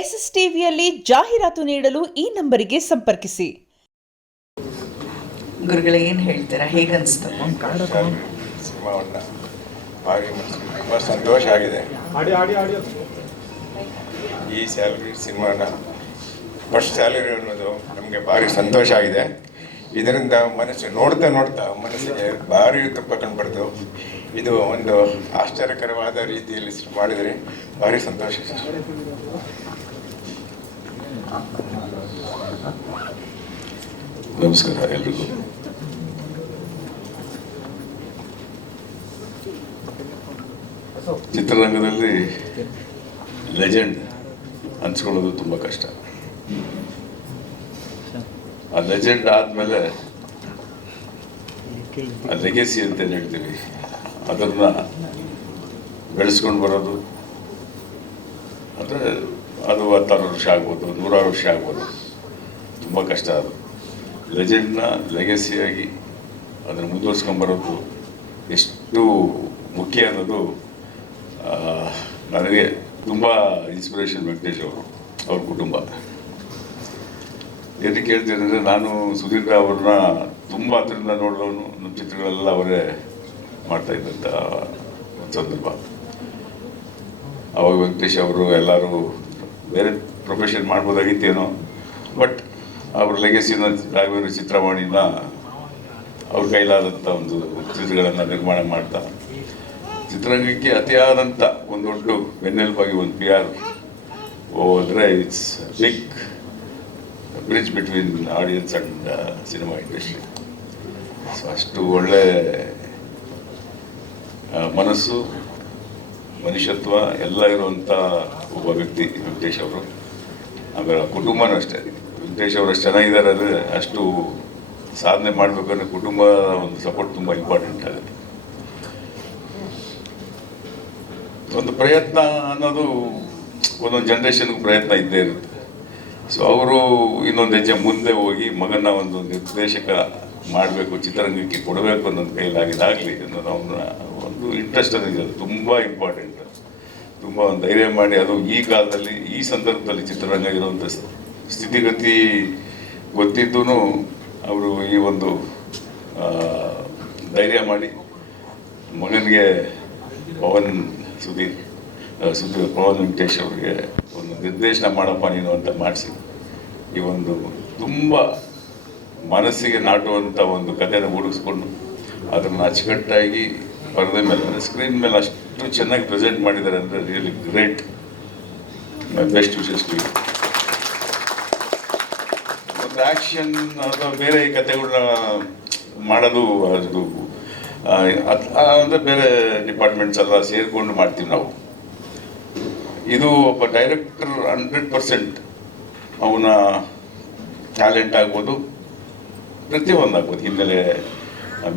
S S ಟಿವಿಯಲ್ಲಿ ಜಾಹೀರಾತು ನೀಡಲು ಈ ನಂಬರಿಗೆ ಸಂಪರ್ಕಿಸಿ. ಗುರುಗಳೇ ಏನು ಹೇಳ್ತೀರಾ? ಹೇಗನ್ಸ್ತು ಸಿನಿಮಾವನ್ನು ಭಾರಿ ತುಂಬ ಸಂತೋಷ ಆಗಿದೆ ಈ ಸ್ಯಾಲ್ರಿ ಸಿನಿಮಾನ ಫಸ್ಟ್ ಸ್ಯಾಲರಿ ಅನ್ನೋದು ನಮಗೆ ಭಾರಿ ಸಂತೋಷ ಆಗಿದೆ. ಇದರಿಂದ ಮನಸ್ಸು ನೋಡ್ತಾ ನೋಡ್ತಾ ಮನಸ್ಸಿಗೆ ಭಾರಿ ತುಪ್ಪ ಕಂಡುಬರ್ತು ಇದು ಒಂದು ಆಶ್ಚರ್ಯಕರವಾದ ರೀತಿಯಲ್ಲಿ ಮಾಡಿದರೆ ಭಾರಿ ಸಂತೋಷ ನಮಸ್ಕಾರ ಎಲ್ರಿಗೂ. ಚಿತ್ರರಂಗದಲ್ಲಿ ಲೆಜೆಂಡ್ ಹಂಚ್ಕೊಳ್ಳೋದು ತುಂಬ ಕಷ್ಟ. ಆ ಲೆಜೆಂಡ್ ಆದಮೇಲೆ ಆ ಲೆಗೆಸಿ ಅಂತ ಹೇಳ್ತೀವಿ, ಅದನ್ನು ಬೆಳೆಸ್ಕೊಂಡು ಬರೋದು ಅಂದರೆ ಅದು ಹತ್ತಾರು ವರ್ಷ ಆಗ್ಬೋದು, ನೂರಾರು ವರ್ಷ ಆಗ್ಬೋದು. ತುಂಬ ಕಷ್ಟ ಅದು. ಲೆಜೆಂಡ್ನ ಲೆಗೆಸಿಯಾಗಿ ಅದನ್ನು ಮುಂದುವರ್ಸ್ಕೊಂಬರೋದು ಎಷ್ಟು ಮುಖ್ಯ ಅನ್ನೋದು ನನಗೆ ತುಂಬ ಇನ್ಸ್ಪಿರೇಷನ್ ವೆಂಕಟೇಶ್ ಅವರು, ಅವ್ರ ಕುಟುಂಬ. ಏನಕ್ಕೆ ಹೇಳ್ತೀನಿ ಅಂದರೆ ನಾನು ಸುಧೀರ್ ಅವ್ರನ್ನ ತುಂಬ ಹತ್ತಿರದಿಂದ ನೋಡೋನು ನಮ್ಮ ಚಿತ್ರಗಳೆಲ್ಲ ಅವರೇ ಮಾಡ್ತಾ ಇದ್ದಂಥ ಸಂದರ್ಭ. ಅವಾಗ ವೆಂಕಟೇಶ್ ಅವರು ಎಲ್ಲರೂ ಬೇರೆ ಪ್ರೊಫೆಷನ್ ಮಾಡ್ಬೋದಾಗಿತ್ತೇನೋ. ಬಟ್ ಅವ್ರ ಲೆಗೆಸಿನ ರಾಘವೇಂದ್ರ ಚಿತ್ರವಾಣಿನ ಅವ್ರ ಕೈಲಾದಂಥ ಒಂದು ಚಿತ್ರಗಳನ್ನು ನಿರ್ಮಾಣ ಮಾಡ್ತಾ. ಚಿತ್ರರಂಗಕ್ಕೆ ಅತಿಯಾದಂಥ ಒಂದು ದೊಡ್ಡ ಬೆನ್ನೆಲುಬಾಗಿ ಒಂದು ಪಿ ಆರ್ ಹೋದರೆ it's big bridge between audience and cinema industry so ಅಷ್ಟು ಒಳ್ಳೆ ಮನಸ್ಸು, ಮನುಷ್ಯತ್ವ ಎಲ್ಲ ಇರುವಂಥ ಒಬ್ಬ ವ್ಯಕ್ತಿ ವೆಂಕಟೇಶ್ ಅವರು. ಆಮೇಲೆ ಕುಟುಂಬನೂ ಅಷ್ಟೇ. ವೆಂಕಟೇಶ್ ಅವರು ಅಷ್ಟು ಚೆನ್ನಾಗಿದ್ದಾರೆ ಅಂದರೆ ಅಷ್ಟು ಸಾಧನೆ ಮಾಡಬೇಕಂದ್ರೆ ಕುಟುಂಬ ಒಂದು ಸಪೋರ್ಟ್ ತುಂಬ ಇಂಪಾರ್ಟೆಂಟ್ ಆಗುತ್ತೆ. ಒಂದು ಪ್ರಯತ್ನ ಅನ್ನೋದು ಒಂದೊಂದು ಜನ್ರೇಷನ್ಗೂ ಪ್ರಯತ್ನ ಇದ್ದೇ ಇರುತ್ತೆ. ಸೊ ಅವರು ಇನ್ನೊಂದು ಹೆಜ್ಜೆ ಮುಂದೆ ಹೋಗಿ ಮಗನ ಒಂದು ನಿರ್ದೇಶಕ ಮಾಡಬೇಕು, ಚಿತ್ರರಂಗಕ್ಕೆ ಕೊಡಬೇಕು ಅನ್ನೋದು ಕೈಲಾಗಿದ್ದಾಗಲಿ ಅನ್ನೋದು ಅವನ ಒಂದು ಇಂಟ್ರೆಸ್ಟ್ ಅನ್ನೋದು ತುಂಬ ಇಂಪಾರ್ಟೆಂಟ್ ತುಂಬ ಧೈರ್ಯ ಮಾಡಿ ಅದು ಈ ಕಾಲದಲ್ಲಿ, ಈ ಸಂದರ್ಭದಲ್ಲಿ ಚಿತ್ರರಂಗ ಇರುವಂಥ ಸ್ಥಿತಿಗತಿ ಗೊತ್ತಿದ್ದೂ ಅವರು ಈ ಒಂದು ಧೈರ್ಯ ಮಾಡಿ ಮಗನಿಗೆ ಪವನ್ ಸುಧೀರ್ ಸುಧೀರ್ ಪವನ್ ವೆಂಕಟೇಶ್ ಅವರಿಗೆ ಒಂದು ನಿರ್ದೇಶನ ಮಾಡಪ್ಪ ನೀನು ಅಂತ ಮಾಡಿಸಿ. ಈ ಒಂದು ತುಂಬ ಮನಸ್ಸಿಗೆ ನಾಟುವಂಥ ಒಂದು ಕಥೆನ ಹುಡುಗಿಸ್ಕೊಂಡು ಅದನ್ನು ಅಚ್ಚುಕಟ್ಟಾಗಿ ಪರದೆ ಮೇಲೆ ಸ್ಕ್ರೀನ್ ಮೇಲೆ ಅಷ್ಟು ಚೆನ್ನಾಗಿ ಪ್ರೆಸೆಂಟ್ ಮಾಡಿದ್ದಾರೆ ಅಂದರೆ really great my best wishes to ಒಂದು ಆ್ಯಕ್ಷನ್ ಅಥವಾ ಬೇರೆ ಕಥೆಗಳನ್ನ ಮಾಡೋದು, ಅದು ಅಂದ್ರೆ ಬೇರೆ ಡಿಪಾರ್ಟ್ಮೆಂಟ್ಸ್ ಎಲ್ಲ ಸೇರಿಕೊಂಡು ಮಾಡ್ತೀವಿ ನಾವು. ಇದು ಒಬ್ಬ ಡೈರೆಕ್ಟರ್ ಹಂಡ್ರೆಡ್ ಪರ್ಸೆಂಟ್ ಅವನ ಟ್ಯಾಲೆಂಟ್ ಆಗ್ಬೋದು ಪ್ರತಿಯೊಂದು ಆಗ್ಬೋದು ಹಿನ್ನೆಲೆ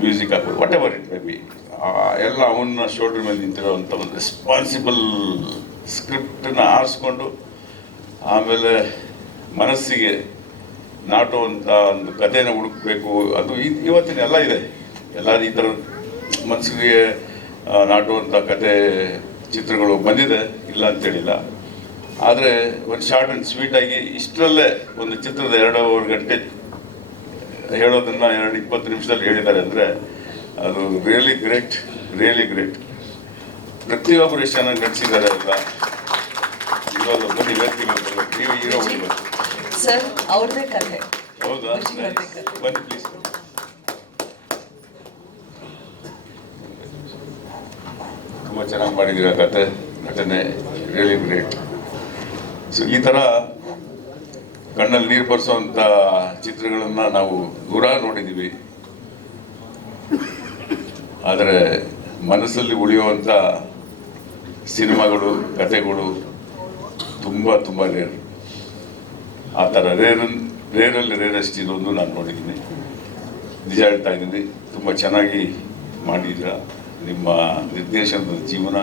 ಮ್ಯೂಸಿಕ್ ಆಗ್ಬೋದು whatever it may be ಎಲ್ಲ ಅವನ ಶೋಲ್ಡರ್ ಮೇಲೆ ನಿಂತಿರೋವಂಥ ಒಂದು ರೆಸ್ಪಾನ್ಸಿಬಲ್ ಸ್ಕ್ರಿಪ್ಟನ್ನು ಆರಿಸ್ಕೊಂಡು ಆಮೇಲೆ ಮನಸ್ಸಿಗೆ ನಾಟುವಂಥ ಒಂದು ಕಥೆನ ಹುಡುಕಬೇಕು. ಅದು ಇವತ್ತಿನ ಎಲ್ಲ ಇದೆ. ಎಲ್ಲ ಈ ಥರ ಮನಸ್ಸಿಗೆ ನಾಟುವಂಥ ಕತೆ ಚಿತ್ರಗಳು ಬಂದಿದೆ. ಇಲ್ಲ ಅಂತೇಳಿಲ್ಲ ಆದರೆ ಒಂದು ಶಾರ್ಟ್ ಆ್ಯಂಡ್ ಸ್ವೀಟಾಗಿ ಇಷ್ಟರಲ್ಲೇ ಒಂದು ಚಿತ್ರದ ಎರಡೂವರೆ ಗಂಟೆ, ಹೇಳೋದನ್ನು ಎರಡು ಇಪ್ಪತ್ತು ನಿಮಿಷದಲ್ಲಿ ಹೇಳಿದ್ದಾರೆ ಅಂದರೆ ಅದು ರಿಯಲಿ ಗ್ರೇಟ್ ರಿಯಲಿ ಗ್ರೇಟ್ ಪ್ರತಿಯೊಬ್ಬರು ಎಷ್ಟು ಚೆನ್ನಾಗಿ ನಟಿಸಿದ್ದಾರೆ ಅಲ್ಲ ಇವಾಗ ಬನ್ನಿ ವ್ಯಕ್ತಿಗಳು. ನೀವು ಹೀರೋ ಹೊಡಿಬೇಕು ಸರ್ ಅವ್ರದೇ ಕಥೆ ಹೌದಾ. ಬನ್ನಿ ಪ್ಲೀಸ್ ತುಂಬ ಚೆನ್ನಾಗಿ ಮಾಡಿದ್ದೀರ ಕತೆ ನಟನೆ ರಿಯಲಿ ಗ್ರೇಟ್ ಸೊ ಈ ಥರ ಕಣ್ಣಲ್ಲಿ ನೀರು ಬರ್ಸುವಂತ ಚಿತ್ರಗಳನ್ನು ನಾವು ದೂರ ನೋಡಿದ್ದೀವಿ. ಆದರೆ ಮನಸ್ಸಲ್ಲಿ ಉಳಿಯುವಂಥ ಸಿನಿಮಾಗಳು ಕತೆಗಳು ತುಂಬ ತುಂಬ ರೇರ್ ಆ ಥರ ರೇರ್ ರೇರಲ್ಲಿ ರೇರೆಸ್ಟ್ ಇರೋದು ನಾನು ನೋಡಿದ್ದೀನಿ. ನಿಜ ಹೇಳ್ತಾ ಇದ್ದೀನಿ, ತುಂಬ ಚೆನ್ನಾಗಿ ಮಾಡಿದ್ರ ನಿಮ್ಮ ನಿರ್ದೇಶನದ ಜೀವನ,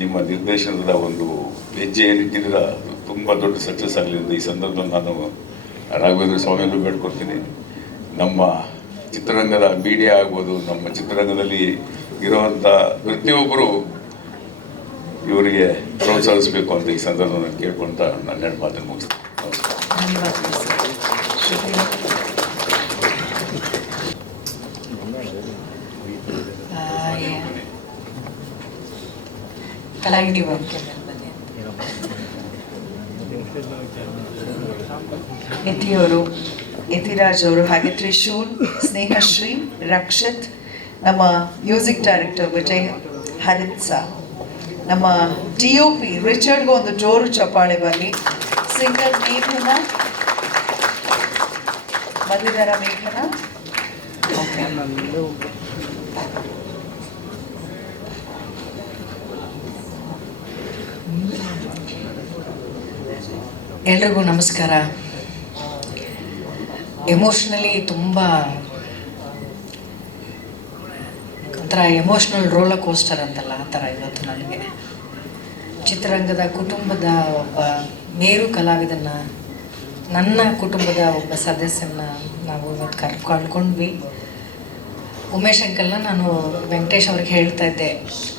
ನಿಮ್ಮ ನಿರ್ದೇಶನದ ಒಂದು ಹೆಜ್ಜೆ ಏನಿಟ್ಟಿದ್ರ ತುಂಬ ದೊಡ್ಡ ಸಕ್ಸಸ್ ಆಗಲಿ ಈ ಸಂದರ್ಭದಲ್ಲಿ ನಾನು ರಾಘವೇಂದ್ರ ಸ್ವಾಮಿಯಲ್ಲೂ ಬೇಡ್ಕೊಡ್ತೀನಿ ನಮ್ಮ ಚಿತ್ರರಂಗದ ಮೀಡಿಯಾ ಆಗ್ಬೋದು ನಮ್ಮ ಚಿತ್ರರಂಗದಲ್ಲಿ ಇರುವಂಥ ಪ್ರತಿಯೊಬ್ಬರು ಇವರಿಗೆ ಪ್ರೋತ್ಸಾಹಿಸಬೇಕು ಅಂತ ಈ ಸಂದರ್ಭದಲ್ಲಿ ಕೇಳ್ಕೊಂತ ನನ್ನ ಎರಡು ಮಾತನ್ನು ಮುಗಿಸ್ತೀನಿ. ಕಲಾವಿಡಿ ಯತಿರಾಜ್ ಅವರು ಹಾಗೆ ತ್ರಿಶೂಲ್ ಸ್ನೇಹಶ್ರೀ ರಕ್ಷಿತ್ ನಮ್ಮ ಮ್ಯೂಸಿಕ್ ಡೈರೆಕ್ಟರ್ ವಿಜಯ್ ಹರಿತ್ಸ ನಮ್ಮ ಡಿ ಒ ಪಿ ರಿಚರ್ಡ್ಗೂ ಒಂದು ಜೋರು ಚಪ್ಪಾಳೆ ಬರಲಿ ಸಿಂಗರ್ ಮೇಘನ. ಬಂದಿದ್ದಾರ ಮೇಘನ? ಓಕೆ ಎಲ್ರಿಗೂ ನಮಸ್ಕಾರ. ಎಮೋಷ್ನಲಿ ತುಂಬ ಒಂಥರ ಎಮೋಷ್ನಲ್ ರೋಲರ್ ಕೋಸ್ಟರ್ ಅಂತಲ್ಲ ಆ ಥರ ಇವತ್ತು ನನಗೆ. ಚಿತ್ರರಂಗದ ಕುಟುಂಬದ ಒಬ್ಬ ಮೇರು ಕಲಾವಿದನ ನನ್ನ ಕುಟುಂಬದ ಒಬ್ಬ ಸದಸ್ಯನ ನಾವು ಇವತ್ತು ಕರ್ ಕಳ್ಕೊಂಡ್ವಿ ಉಮೇಶ್ ಅಂಕಲ್ನ ನಾನು ವೆಂಕಟೇಶ್ ಅವ್ರಿಗೆ ಹೇಳ್ತಾ ಇದ್ದೆ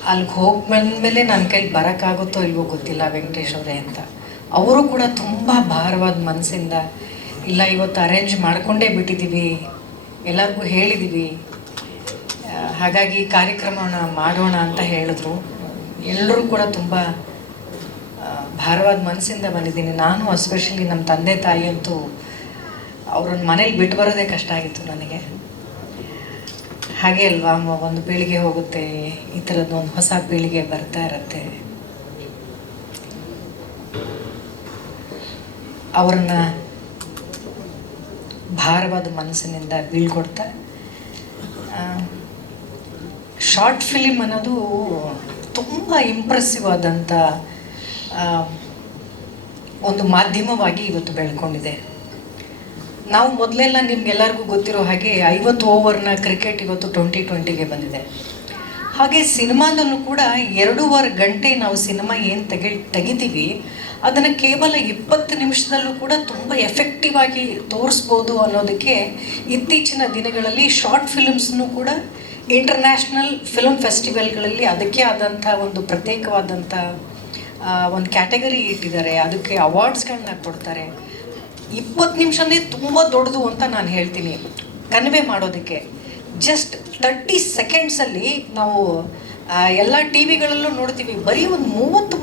ಅಲ್ಲಿಗೆ ಹೋಗಿ ಬಂದಮೇಲೆ ನನ್ನ ಕೈಲಿ ಬರೋಕ್ಕಾಗುತ್ತೋ ಇಲ್ವೋ ಗೊತ್ತಿಲ್ಲ ವೆಂಕಟೇಶ್ ಅವರೇ ಅಂತ. ಅವರು ಕೂಡ ತುಂಬ ಭಾರವಾದ ಮನಸ್ಸಿಂದ ಇಲ್ಲ, ಇವತ್ತು ಅರೇಂಜ್ ಮಾಡಿಕೊಂಡೇ ಬಿಟ್ಟಿದ್ದೀವಿ. ಎಲ್ಲರಿಗೂ ಹೇಳಿದ್ದೀವಿ ಹಾಗಾಗಿ ಕಾರ್ಯಕ್ರಮವನ್ನು ಮಾಡೋಣ ಅಂತ ಹೇಳಿದ್ರು. ಎಲ್ಲರೂ ಕೂಡ ತುಂಬ ಭಾರವಾದ ಮನಸ್ಸಿಂದ ಬಂದಿದ್ದೀನಿ. ನಾನು ಎಸ್ಪೆಷಲಿ ನಮ್ಮ ತಂದೆ ತಾಯಿ ಅಂತೂ ಅವ್ರನ್ನ ಮನೇಲಿ ಬಿಟ್ಟು ಬರೋದೇ ಕಷ್ಟ ಆಗಿತ್ತು ನನಗೆ. ಹಾಗೆ ಅಲ್ವಾ ಒಂದು ಪೀಳಿಗೆ ಹೋಗುತ್ತೆ, ಈ ಥರದ್ದು ಒಂದು ಹೊಸ ಪೀಳಿಗೆ ಬರ್ತಾ ಇರತ್ತೆ. ಅವ್ರನ್ನ ಭಾರವಾದ ಮನಸ್ಸಿನಿಂದ ಬೀಳ್ಕೊಡ್ತಾರೆ. ಶಾರ್ಟ್ ಫಿಲಿಮ್ ಅನ್ನೋದು ತುಂಬ ಇಂಪ್ರೆಸಿವ್ ಆದಂಥ ಒಂದು ಮಾಧ್ಯಮವಾಗಿ ಇವತ್ತು ಬೆಳ್ಕೊಂಡಿದೆ. ನಾವು ಮೊದಲೆಲ್ಲ ನಿಮ್ಗೆಲ್ಲರಿಗೂ ಗೊತ್ತಿರೋ ಹಾಗೆ ಐವತ್ತು ಓವರ್ನ ಕ್ರಿಕೆಟ್ ಇವತ್ತು ಟ್ವೆಂಟಿ ಟ್ವೆಂಟಿಗೆ ಬಂದಿದೆ. ಹಾಗೆ ಸಿನಿಮಾದಲ್ಲೂ ಕೂಡ ಎರಡೂವರೆ ಗಂಟೆ ನಾವು ಸಿನಿಮಾ ಏನು ತೆಗಿ ತೆಗಿತೀವಿ ಅದನ್ನು ಕೇವಲ ಇಪ್ಪತ್ತು ನಿಮಿಷದಲ್ಲೂ ಕೂಡ ತುಂಬ ಎಫೆಕ್ಟಿವ್ ಆಗಿ ತೋರಿಸ್ಬೋದು ಅನ್ನೋದಕ್ಕೆ ಇತ್ತೀಚಿನ ದಿನಗಳಲ್ಲಿ ಶಾರ್ಟ್ ಫಿಲ್ಮ್ಸ್ನು ಕೂಡ ಇಂಟರ್ನ್ಯಾಷನಲ್ ಫಿಲಮ್ ಫೆಸ್ಟಿವಲ್ಗಳಲ್ಲಿ ಅದಕ್ಕೆ ಆದಂಥ ಒಂದು ಪ್ರತ್ಯೇಕವಾದಂಥ ಒಂದು ಕ್ಯಾಟಗರಿ ಇಟ್ಟಿದ್ದಾರೆ. ಅದಕ್ಕೆ ಅವಾರ್ಡ್ಸ್ಗಳನ್ನ ಕೊಡ್ತಾರೆ. ಇಪ್ಪತ್ತು ನಿಮಿಷನೇ ತುಂಬ ದೊಡ್ಡದು ಅಂತ ನಾನು ಹೇಳ್ತೀನಿ. ಕನ್ವೆ ಮಾಡೋದಕ್ಕೆ. ಜಸ್ಟ್ ತರ್ಟಿ ಸೆಕೆಂಡ್ಸಲ್ಲಿ ನಾವು ಎಲ್ಲ ಟಿ ವಿಗಳಲ್ಲೂ ನೋಡ್ತೀವಿ. ಬರೀ ಒಂದು ಮೂವತ್ತು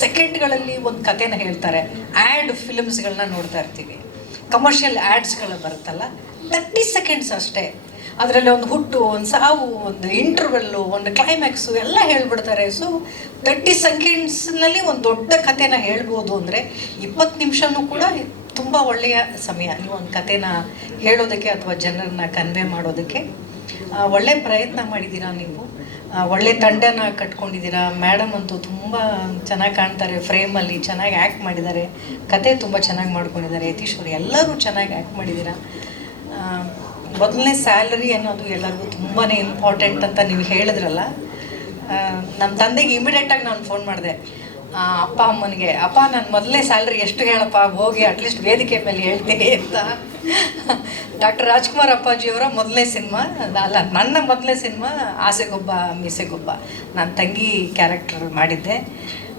ಸೆಕೆಂಡ್ಗಳಲ್ಲಿ ಒಂದು ಕಥೆನ ಹೇಳ್ತಾರೆ. ಆ್ಯಡ್ ಫಿಲಮ್ಸ್ಗಳನ್ನ ನೋಡ್ತಾ ಇರ್ತೀವಿ. ಕಮರ್ಷಿಯಲ್ ಆ್ಯಡ್ಸ್ಗಳು ಬರುತ್ತಲ್ಲ ತರ್ಟಿ ಸೆಕೆಂಡ್ಸ್ ಅಷ್ಟೇ. ಅದರಲ್ಲಿ ಒಂದು ಹುಟ್ಟು, ಒಂದು ಸಾವು, ಒಂದು ಇಂಟರ್ವೆಲ್ಲು ಒಂದು ಕ್ಲೈಮ್ಯಾಕ್ಸು ಎಲ್ಲ ಹೇಳ್ಬಿಡ್ತಾರೆ. ಸೊ ತರ್ಟಿ ಸೆಕೆಂಡ್ಸ್ನಲ್ಲಿ ಒಂದು ದೊಡ್ಡ ಕಥೆನ ಹೇಳ್ಬೋದು ಅಂದರೆ ಇಪ್ಪತ್ತು ನಿಮಿಷನೂ ಕೂಡ ತುಂಬ ಒಳ್ಳೆಯ ಸಮಯ. ನೀವು ಒಂದು ಕಥೆನ ಹೇಳೋದಕ್ಕೆ ಅಥವಾ ಜನರನ್ನ ಕನ್ವೆ ಮಾಡೋದಕ್ಕೆ ಒಳ್ಳೆ ಪ್ರಯತ್ನ ಮಾಡಿದ್ದೀರಾ ನೀವು? ಒಳ್ಳೆ ತಂಡನ ಕಟ್ಕೊಂಡಿದ್ದೀರಾ? ಮೇಡಮ್ ಅಂತೂ ತುಂಬ ಚೆನ್ನಾಗಿ ಕಾಣ್ತಾರೆ ಫ್ರೇಮಲ್ಲಿ, ಚೆನ್ನಾಗಿ ಆ್ಯಕ್ಟ್ ಮಾಡಿದ್ದಾರೆ. ಕತೆ ತುಂಬ ಚೆನ್ನಾಗಿ ಮಾಡ್ಕೊಂಡಿದ್ದಾರೆ. ಯತೀಶ್ ಅವರು ಎಲ್ಲರೂ ಚೆನ್ನಾಗಿ ಆ್ಯಕ್ಟ್ ಮಾಡಿದ್ದೀರಾ? ಮೊದಲನೇ ಸ್ಯಾಲರಿ ಅನ್ನೋದು ಎಲ್ಲರಿಗೂ ತುಂಬಾ ಇಂಪಾರ್ಟೆಂಟ್ ಅಂತ ನೀವು ಹೇಳಿದ್ರಲ್ಲ. ನಮ್ಮ ತಂದೆಗೆ ಇಮಿಡಿಯೇಟಾಗಿ ನಾನು ಫೋನ್ ಮಾಡಿದೆ. ಅಪ್ಪ ಅಮ್ಮನಿಗೆ, ಅಪ್ಪ, ನಾನು ಮೊದಲನೇ ಸ್ಯಾಲ್ರಿ ಎಷ್ಟು ಹೇಳಪ್ಪ? ಹೋಗಿ ಅಟ್ಲೀಸ್ಟ್ ವೇದಿಕೆ ಮೇಲೆ ಹೇಳ್ತೀನಿ ಅಂತ. ಡಾಕ್ಟರ್ ರಾಜ್ಕುಮಾರ್ ಅಪ್ಪಾಜಿಯವರ ಮೊದಲನೇ ಸಿನಿಮಾ, ಅಲ್ಲ, ನನ್ನ ಮೊದಲನೇ ಸಿನಿಮಾ, ಆಸೆಗೊಬ್ಬ, ಮೀಸೆಗೊಬ್ಬ. ನಾನು ತಂಗಿ ಕ್ಯಾರೆಕ್ಟರ್ ಮಾಡಿದ್ದೆ.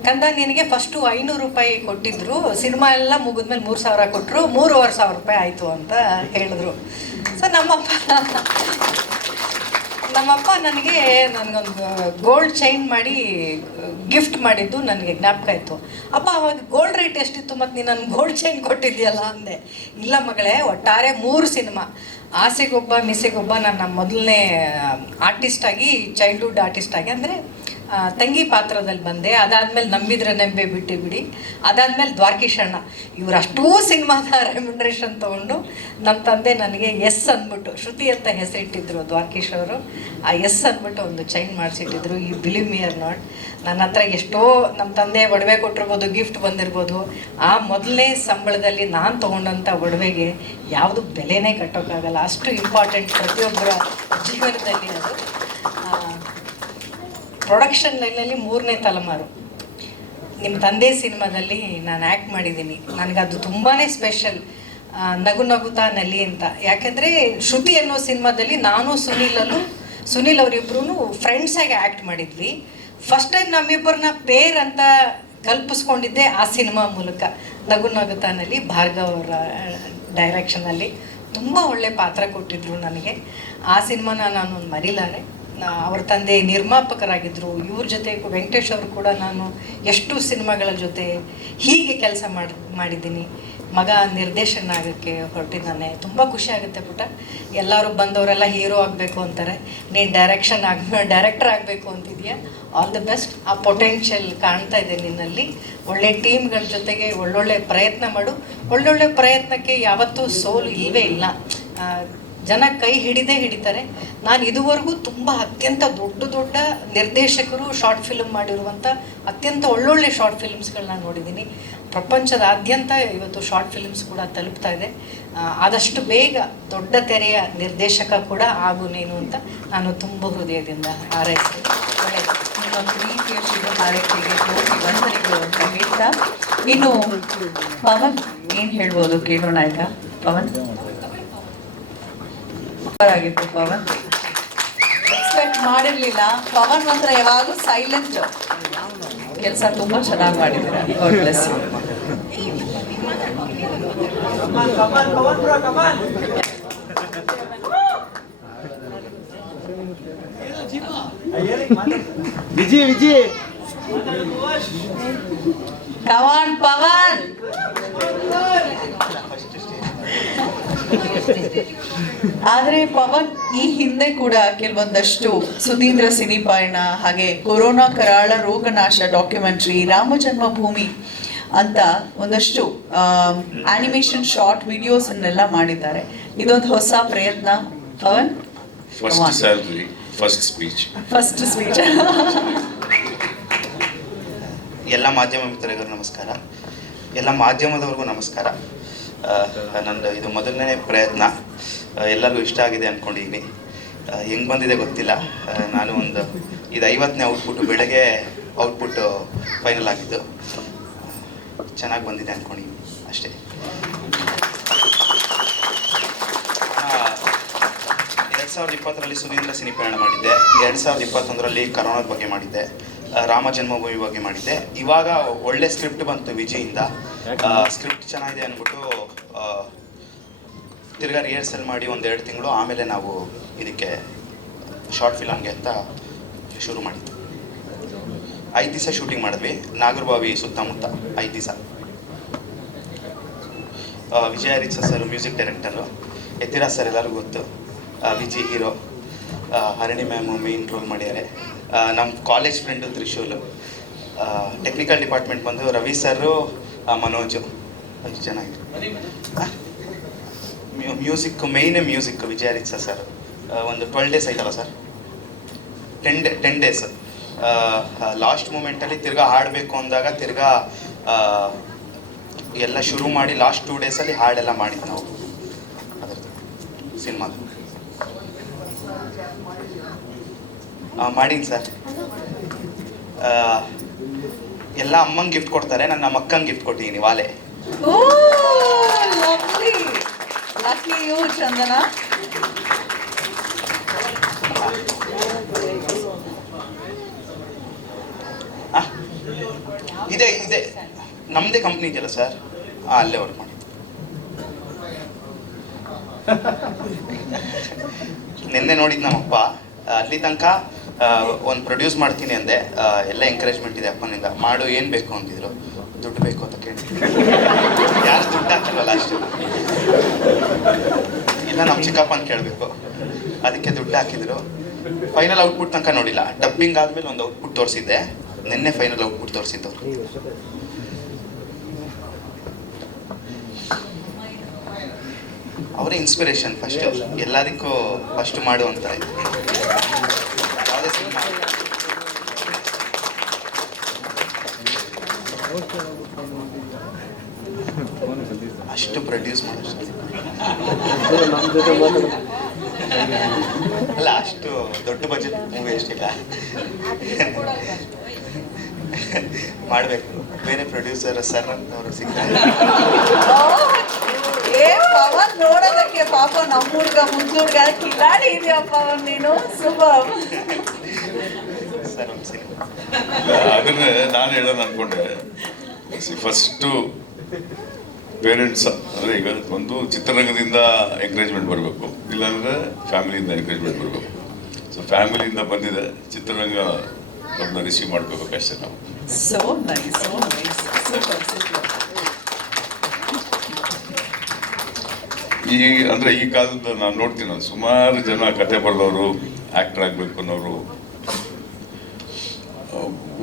ಕಂದ, ನಿನಗೆ ಫಸ್ಟು ಐನೂರು ರೂಪಾಯಿ ಕೊಟ್ಟಿದ್ರು. ಸಿನಿಮಾ ಎಲ್ಲ ಮುಗಿದ್ಮೇಲೆ ಮೂರು ಸಾವಿರ ಕೊಟ್ಟರು ಮೂರುವರೆ ಸಾವಿರ ರೂಪಾಯಿ ಆಯಿತು ಅಂತ ಹೇಳಿದ್ರು. ಸೊ ನಮ್ಮಪ್ಪ ನಮ್ಮಪ್ಪ ನನಗೆ ನನಗೊಂದು ಗೋಲ್ಡ್ ಚೈನ್ ಮಾಡಿ ಗಿಫ್ಟ್ ಮಾಡಿದ್ದು ನನಗೆ ಜ್ಞಾಪಕ ಆಯಿತು. ಅಪ್ಪ, ಅವಾಗ ಗೋಲ್ಡ್ ರೇಟ್ ಎಷ್ಟಿತ್ತು ಮತ್ತು ನೀನು ನನಗೆ ಗೋಲ್ಡ್ ಚೈನ್ ಕೊಟ್ಟಿದ್ಯಲ್ಲ ಅಂದೆ. ಇಲ್ಲ ಮಗಳೇ, ಒಟ್ಟಾರೆ ಮೂರು ಸಿನಿಮಾ ಆಸೆಗೊಬ್ಬ, ಮಿಸೆಗೊಬ್ಬ ನನ್ನ ಮೊದಲನೇ ಆರ್ಟಿಸ್ಟಾಗಿ ಚೈಲ್ಡ್ಹುಡ್ ಆರ್ಟಿಸ್ಟಾಗಿ ಅಂದರೆ ತಂಗಿ ಪಾತ್ರದಲ್ಲಿ ಬಂದೆ. ಅದಾದ್ಮೇಲೆ ನಂಬಿದ್ರೆ ನಂಬೆ ಬಿಟ್ಟು ಬಿಡಿ. ಅದಾದ್ಮೇಲೆ ದ್ವಾರ್ಕಿಶಣ್ಣ. ಇವ್ರು ಅಷ್ಟೂ ಸಿನಿಮಾದ ರೆಮ್ಯುನರೇಷನ್ ತೊಗೊಂಡು ನಮ್ಮ ತಂದೆ ನನಗೆ ಎಸ್ ಅಂದ್ಬಿಟ್ಟು, ಶ್ರುತಿ ಅಂತ ಹೆಸರಿಟ್ಟಿದ್ರು ದ್ವಾರಕೀಶ್ ಅವರು. ಆ ಎಸ್ ಅಂದ್ಬಿಟ್ಟು ಒಂದು ಚೈನ್ ಮಾಡಿಸಿಟ್ಟಿದ್ರು. ಈ ಬಿಲಿವ್ ಮಿ ಆರ್ ನಾಟ್ ನನ್ನ ಹತ್ರ ಎಷ್ಟೋ ನಮ್ಮ ತಂದೆ ಒಡವೆ ಕೊಟ್ಟಿರ್ಬೋದು ಗಿಫ್ಟ್ ಬಂದಿರ್ಬೋದು. ಆ ಮೊದಲನೇ ಸಂಬಳದಲ್ಲಿ ನಾನು ತೊಗೊಂಡಂಥ ಒಡವೆಗೆ ಯಾವುದು ಬೆಲೆನೇ ಕಟ್ಟೋಕ್ಕಾಗಲ್ಲ. ಅಷ್ಟು ಇಂಪಾರ್ಟೆಂಟ್ ಪ್ರತಿಯೊಬ್ಬರ ಜೀವನದಲ್ಲಿ ಅದು. ಪ್ರೊಡಕ್ಷನ್ ಲೈನಲ್ಲಿ ಮೂರನೇ ತಲೆಮಾರು. ನಿಮ್ಮ ತಂದೆ ಸಿನಿಮಾದಲ್ಲಿ ನಾನು ಆ್ಯಕ್ಟ್ ಮಾಡಿದ್ದೀನಿ. ನನಗದು ತುಂಬಾ ಸ್ಪೆಷಲ್ ನಗು ನಗುತಾ ನಲಿ ಅಂತ. ಯಾಕೆಂದರೆ ಶ್ರುತಿ ಅನ್ನೋ ಸಿನಿಮಾದಲ್ಲಿ ನಾನು ಸುನೀಲಲ್ಲೂ ಸುನೀಲ್ ಅವರಿಬ್ರು ಫ್ರೆಂಡ್ಸಾಗಿ ಆ್ಯಕ್ಟ್ ಮಾಡಿದ್ವಿ. ಫಸ್ಟ್ ಟೈಮ್ ನಮ್ಮಿಬ್ಬರನ್ನ ಪೇರ್ ಅಂತ ಕಲ್ಪಿಸ್ಕೊಂಡಿದ್ದೆ ಆ ಸಿನಿಮಾ ಮೂಲಕ. ನಗು ನಗುತಾನಲ್ಲಿ ಭಾರ್ಗವ್ ಅವರ ಡೈರೆಕ್ಷನಲ್ಲಿ ತುಂಬ ಒಳ್ಳೆ ಪಾತ್ರ ಕೊಟ್ಟಿದ್ರು ನನಗೆ. ಆ ಸಿನಿಮಾನ ನಾನು ಮರಿಲಾರೆ. ಅವ್ರ ತಂದೆ ನಿರ್ಮಾಪಕರಾಗಿದ್ದರು ಇವ್ರ ಜೊತೆ ವೆಂಕಟೇಶ್ ಅವರು ಕೂಡ ನಾನು ಎಷ್ಟು ಸಿನಿಮಾಗಳ ಜೊತೆ ಹೀಗೆ ಕೆಲಸ ಮಾಡಿ, ಮಾಡಿದ್ದೀನಿ. ಮಗ ನಿರ್ದೇಶನ ಆಗೋಕ್ಕೆ ಹೊರಟಿದ್ದಾನೆ. ತುಂಬ ಖುಷಿ ಆಗುತ್ತೆ ಪುಟ. ಎಲ್ಲರೂ ಬಂದವರೆಲ್ಲ ಹೀರೋ ಆಗಬೇಕು ಅಂತಾರೆ. ನೀನು ಡೈರೆಕ್ಷನ್ ಆಗ, ಡೈರೆಕ್ಟರ್ ಆಗಬೇಕು ಅಂತಿದೆಯಾ? All the best. ಆ ಪೊಟೆನ್ಷಿಯಲ್ ಕಾಣ್ತಾ ಇದೆ ನಿನ್ನಲ್ಲಿ. ಒಳ್ಳೆ ಟೀಮ್ಗಳ ಜೊತೆಗೆ ಒಳ್ಳೊಳ್ಳೆ ಪ್ರಯತ್ನ ಮಾಡು. ಒಳ್ಳೊಳ್ಳೆ ಪ್ರಯತ್ನಕ್ಕೆ ಯಾವತ್ತೂ ಸೋಲು ಇಲ್ಲವೇ ಇಲ್ಲ. ಜನ ಕೈ ಹಿಡಿದೇ ಹಿಡಿತಾರೆ. ನಾನು ಇದುವರೆಗೂ ತುಂಬ ಅತ್ಯಂತ ದೊಡ್ಡ ದೊಡ್ಡ ನಿರ್ದೇಶಕರು ಶಾರ್ಟ್ ಫಿಲ್ಮ್ ಮಾಡಿರುವಂಥ ಅತ್ಯಂತ ಒಳ್ಳೊಳ್ಳೆ ಶಾರ್ಟ್ ಫಿಲ್ಮ್ಸ್ಗಳನ್ನ ನೋಡಿದ್ದೀನಿ. ಪ್ರಪಂಚದಾದ್ಯಂತ ಇವತ್ತು ಶಾರ್ಟ್ ಫಿಲ್ಮ್ಸ್ ಕೂಡ ತಲುಪ್ತಾ ಇದೆ. ಆದಷ್ಟು ಬೇಗ ದೊಡ್ಡ ತೆರೆಯ ನಿರ್ದೇಶಕ ಕೂಡ ಆಗು ನೀನು ಅಂತ ನಾನು ತುಂಬ ಹೃದಯದಿಂದ ಹಾರೈಸ್ತೀನಿ. ಇನ್ನು ಪವನ್ ಏನು ಹೇಳ್ಬೋದು ಕೇಳೋಣ ಈಗ? ಪವನ್? ಆಗಿತ್ತು ಪವನ್. ಎಕ್ಸ್ಪೆಕ್ಟ್ ಮಾಡಿರ್ಲಿಲ್ಲ. ಪವನ್ ಮಾತ್ರ ಯಾವಾಗಲೂ ಸೈಲೆಂಟ್ ಕೆಲಸ ತುಂಬಾ ಚೆನ್ನಾಗಿ ಮಾಡಿದ್ದೀರಾ. Bless you. ವಿಜಿ ವಿಜಿ. ಕವಾನ್ ಪವನ್ ಆದ್ರೆ ಪವನ್ ಈ ಹಿಂದೆ ಕೂಡ ಕೆಲವೊಂದಷ್ಟು ಸುಧೀಂದ್ರ ಸಿನಿಪಾಯಣ ಹಾಗೆ ಕೊರೋನಾ ಕರಾಳ ರೋಗನಾಶ ಡಾಕ್ಯುಮೆಂಟ್ರಿ ರಾಮ ಜನ್ಮಭೂಮಿ ಅಂತ ಒಂದಷ್ಟು ಆನಿಮೇಷನ್ ಶಾರ್ಟ್ ವಿಡಿಯೋಸ್ ಅನ್ನೆಲ್ಲ ಮಾಡಿದ್ದಾರೆ. ಇದೊಂದು ಹೊಸ ಪ್ರಯತ್ನ. Pavan? First speech first speech ಎಲ್ಲ ಮಾಧ್ಯಮ ಮಿತ್ರರಿಗೂ ನಮಸ್ಕಾರ. ಎಲ್ಲ ಮಾಧ್ಯಮದವರೆಗೂ ನಮಸ್ಕಾರ. ನಂದು ಇದು ಮೊದಲನೇ ಪ್ರಯತ್ನ. ಎಲ್ಲರಿಗೂ ಇಷ್ಟ ಆಗಿದೆ ಅಂದ್ಕೊಂಡಿದ್ದೀನಿ ಹೆಂಗೆ ಬಂದಿದೆ ಗೊತ್ತಿಲ್ಲ. ನಾನು ಒಂದು ಇದು ಐವತ್ತನೇ ಔಟ್ಪುಟ್ಟು ಬೆಳಗ್ಗೆ ಔಟ್ಪುಟ್ಟು ಫೈನಲ್ ಆಗಿದ್ದು. ಚೆನ್ನಾಗಿ ಬಂದಿದೆ ಅಂದ್ಕೊಂಡಿದ್ದೀನಿ ಅಷ್ಟೇ. ಎರಡು ಸಾವಿರದ ಇಪ್ಪತ್ತರಲ್ಲಿ ಸುಧೀಂದ್ರ ಸಿನಿ ಪ್ರಯಾಣ ಮಾಡಿದ್ದೆ. ಎರಡು ಸಾವಿರದ ಇಪ್ಪತ್ತೊಂದರಲ್ಲಿ ಕರೋನಾದ ಬಗ್ಗೆ ಮಾಡಿದ್ದೆ. ರಾಮ ಜನ್ಮಭೂಮಿ ಬಗ್ಗೆ ಮಾಡಿದ್ದೆ. ಇವಾಗ ಒಳ್ಳೆ ಸ್ಕ್ರಿಪ್ಟ್ ಬಂತು ವಿಜಯಿಂದ. ಸ್ಕ್ರಿಪ್ಟ್ ಚೆನ್ನಾಗಿದೆ ಅಂದ್ಬಿಟ್ಟು ತಿರ್ಗಾ ರಿಹರ್ಸಲ್ ಮಾಡಿ ಒಂದು ಎರಡು ತಿಂಗಳು ಆಮೇಲೆ ನಾವು ಇದಕ್ಕೆ ಶಾರ್ಟ್ ಫಿಲಮ್ಗೆ ಅಂತ ಶುರು ಮಾಡಿದ್ದು. ಐದು ದಿವಸ ಶೂಟಿಂಗ್ ಮಾಡಿದ್ವಿ. ನಾಗರಬಾವಿ ಸುತ್ತಮುತ್ತ ಐದು ದಿವಸ. ವಿಜಯ ರಿಚ sir music director Yathiraj sir ಎಲ್ಲರಿಗೂ ಗೊತ್ತು. Viji hero Harani ma'am main role ಮಾಡ್ಯಾರೆ ನಮ್ಮ college friend Trishul. Technical department ಬಂದು ರವಿ ಸರು ಮನೋಜು. ಚೆನ್ನಾಗಿದೆ ಮ್ಯೂಸಿಕ್ ಮೇಯ್ನ್ ಮ್ಯೂಸಿಕ್ ವಿಜಯ ರಿಚ ಸರ್ ಒಂದು ಟ್ವೆಲ್ ಡೇಸ್ ಆಯ್ತಲ್ಲ sir ten day ten days last ಮೂಮೆಂಟಲ್ಲಿ ತಿರ್ಗಾ ಹಾಡಬೇಕು ಅಂದಾಗ ತಿರ್ಗಾ ಎಲ್ಲ ಶುರು ಮಾಡಿ ಲಾಸ್ಟ್ ಟೂ ಡೇಸಲ್ಲಿ ಹಾಡೆಲ್ಲ ಮಾಡಿದ್ದು ನಾವು. ಅದರದ್ದು ಸಿನಿಮಾದ ಮಾಡೀನಿ ಸರ್ ಎಲ್ಲ ಅಮ್ಮಂಗೆ ಗಿಫ್ಟ್ ಕೊಡ್ತಾರೆ ನಾನು ನಮ್ಮ ಗಿಫ್ಟ್ ಕೊಟ್ಟಿದ್ದೀನಿ ವಾಲೆ. Lucky you Chandana. ಇದೆ ಇದೆ. ನಮ್ಮದೇ ಕಂಪ್ನಿ ಇದೆಯಲ್ಲ ಸರ್ ಅಲ್ಲೇ ವರ್ಕ್ ಮಾಡಿ. ನಿನ್ನೆ ನೋಡಿದ್ ನಮ್ಮಪ್ಪ, ಅಲ್ಲಿ ತನಕ ಒಂದು ಪ್ರೊಡ್ಯೂಸ್ ಮಾಡ್ತೀನಿ ಅಂದೆ. ಎಲ್ಲ ಎಂಕರೇಜ್ಮೆಂಟ್ ಇದೆ ಅಪ್ಪನಿಂದ. ಮಾಡು, ಏನು ಬೇಕು ಅಂತಿದ್ರು. ಬೇಕು ಅಂತ ಕೇಳಿ ಯಾರು ದುಡ್ಡು ಹಾಕಿಲ್ವಲ್ಲ ಅಷ್ಟು? ಇಲ್ಲ, ನಮ್ಮ ಅಂತ ಕೇಳಬೇಕು. ಅದಕ್ಕೆ ದುಡ್ಡು ಹಾಕಿದ್ರು. ಫೈನಲ್ ಔಟ್ಪುಟ್ ತನಕ ನೋಡಿಲ್ಲ. ಡಬ್ಬಿಂಗ್ ಆದ್ಮೇಲೆ ಒಂದು ಔಟ್ಪುಟ್ ತೋರಿಸಿದ್ದೆ. ನಿನ್ನೆ ಫೈನಲ್ ಔಟ್ಪುಟ್ ತೋರಿಸಿದ್ದವ್ರು. ಅವರೇ ಇನ್ಸ್ಪಿರೇಷನ್ ಫಸ್ಟ್ ಎಲ್ಲದಕ್ಕೂ ಫಸ್ಟ್ ಮಾಡು ಅಂತ ಯಾವುದೇ ಸಿನಿಮಾ ಅಷ್ಟು ಪ್ರೊಡ್ಯೂಸ್ ಮಾಡೋಷ್ಟು ಅಲ್ಲ ಅಷ್ಟು ದೊಡ್ಡ ಬಜೆಟ್ ಮೂವಿ ಅಷ್ಟಿಲ್ಲ ಮಾಡಬೇಕು. ಬೇರೆ ಪ್ರೊಡ್ಯೂಸರ್ ಸರ್ ಅವರು ಸಿಗ್ತಾರೆ. ನೋಡೋದಕ್ಕೆ ಪಾಪ ನಮ್ಮ ಹುಡ್ಗ ಹುಡ್ಗ ಕಿಲಾಡಿ ಇದೆಯಪ್ಪ ನೀನು? ಸೂಪರ್ ಸರ್ ಅದನ್ನೇ ನಾನು ಹೇಳೋದು ಅನ್ಕೊಂಡೆ. ಫಸ್ಟು ಪೇರೆಂಟ್ಸ್ ಅಂದರೆ ಈಗ ಒಂದು ಚಿತ್ರರಂಗದಿಂದ ಎಂಕರೇಜ್ಮೆಂಟ್ ಬರಬೇಕು. ಇಲ್ಲಾಂದರೆ ಫ್ಯಾಮಿಲಿಯಿಂದ ಎಂಕರೇಜ್ಮೆಂಟ್ ಬರಬೇಕು. ಸೊ ಫ್ಯಾಮಿಲಿಯಿಂದ ಬಂದಿದೆ ಚಿತ್ರರಂಗ ನಮ್ಮನ್ನ ರಿಸೀವ್ ಮಾಡ್ಕೋಬೇಕಷ್ಟೇ ನಾವು. ಈ ಅಂದರೆ ಈ ಕಾಲದ ನಾನು ನೋಡ್ತೀನಿ ನಾನು. ಸುಮಾರು ಜನ ಕತೆ ಬರೆದವರು ಆಕ್ಟರ್ ಆಗಬೇಕು ಅನ್ನೋರು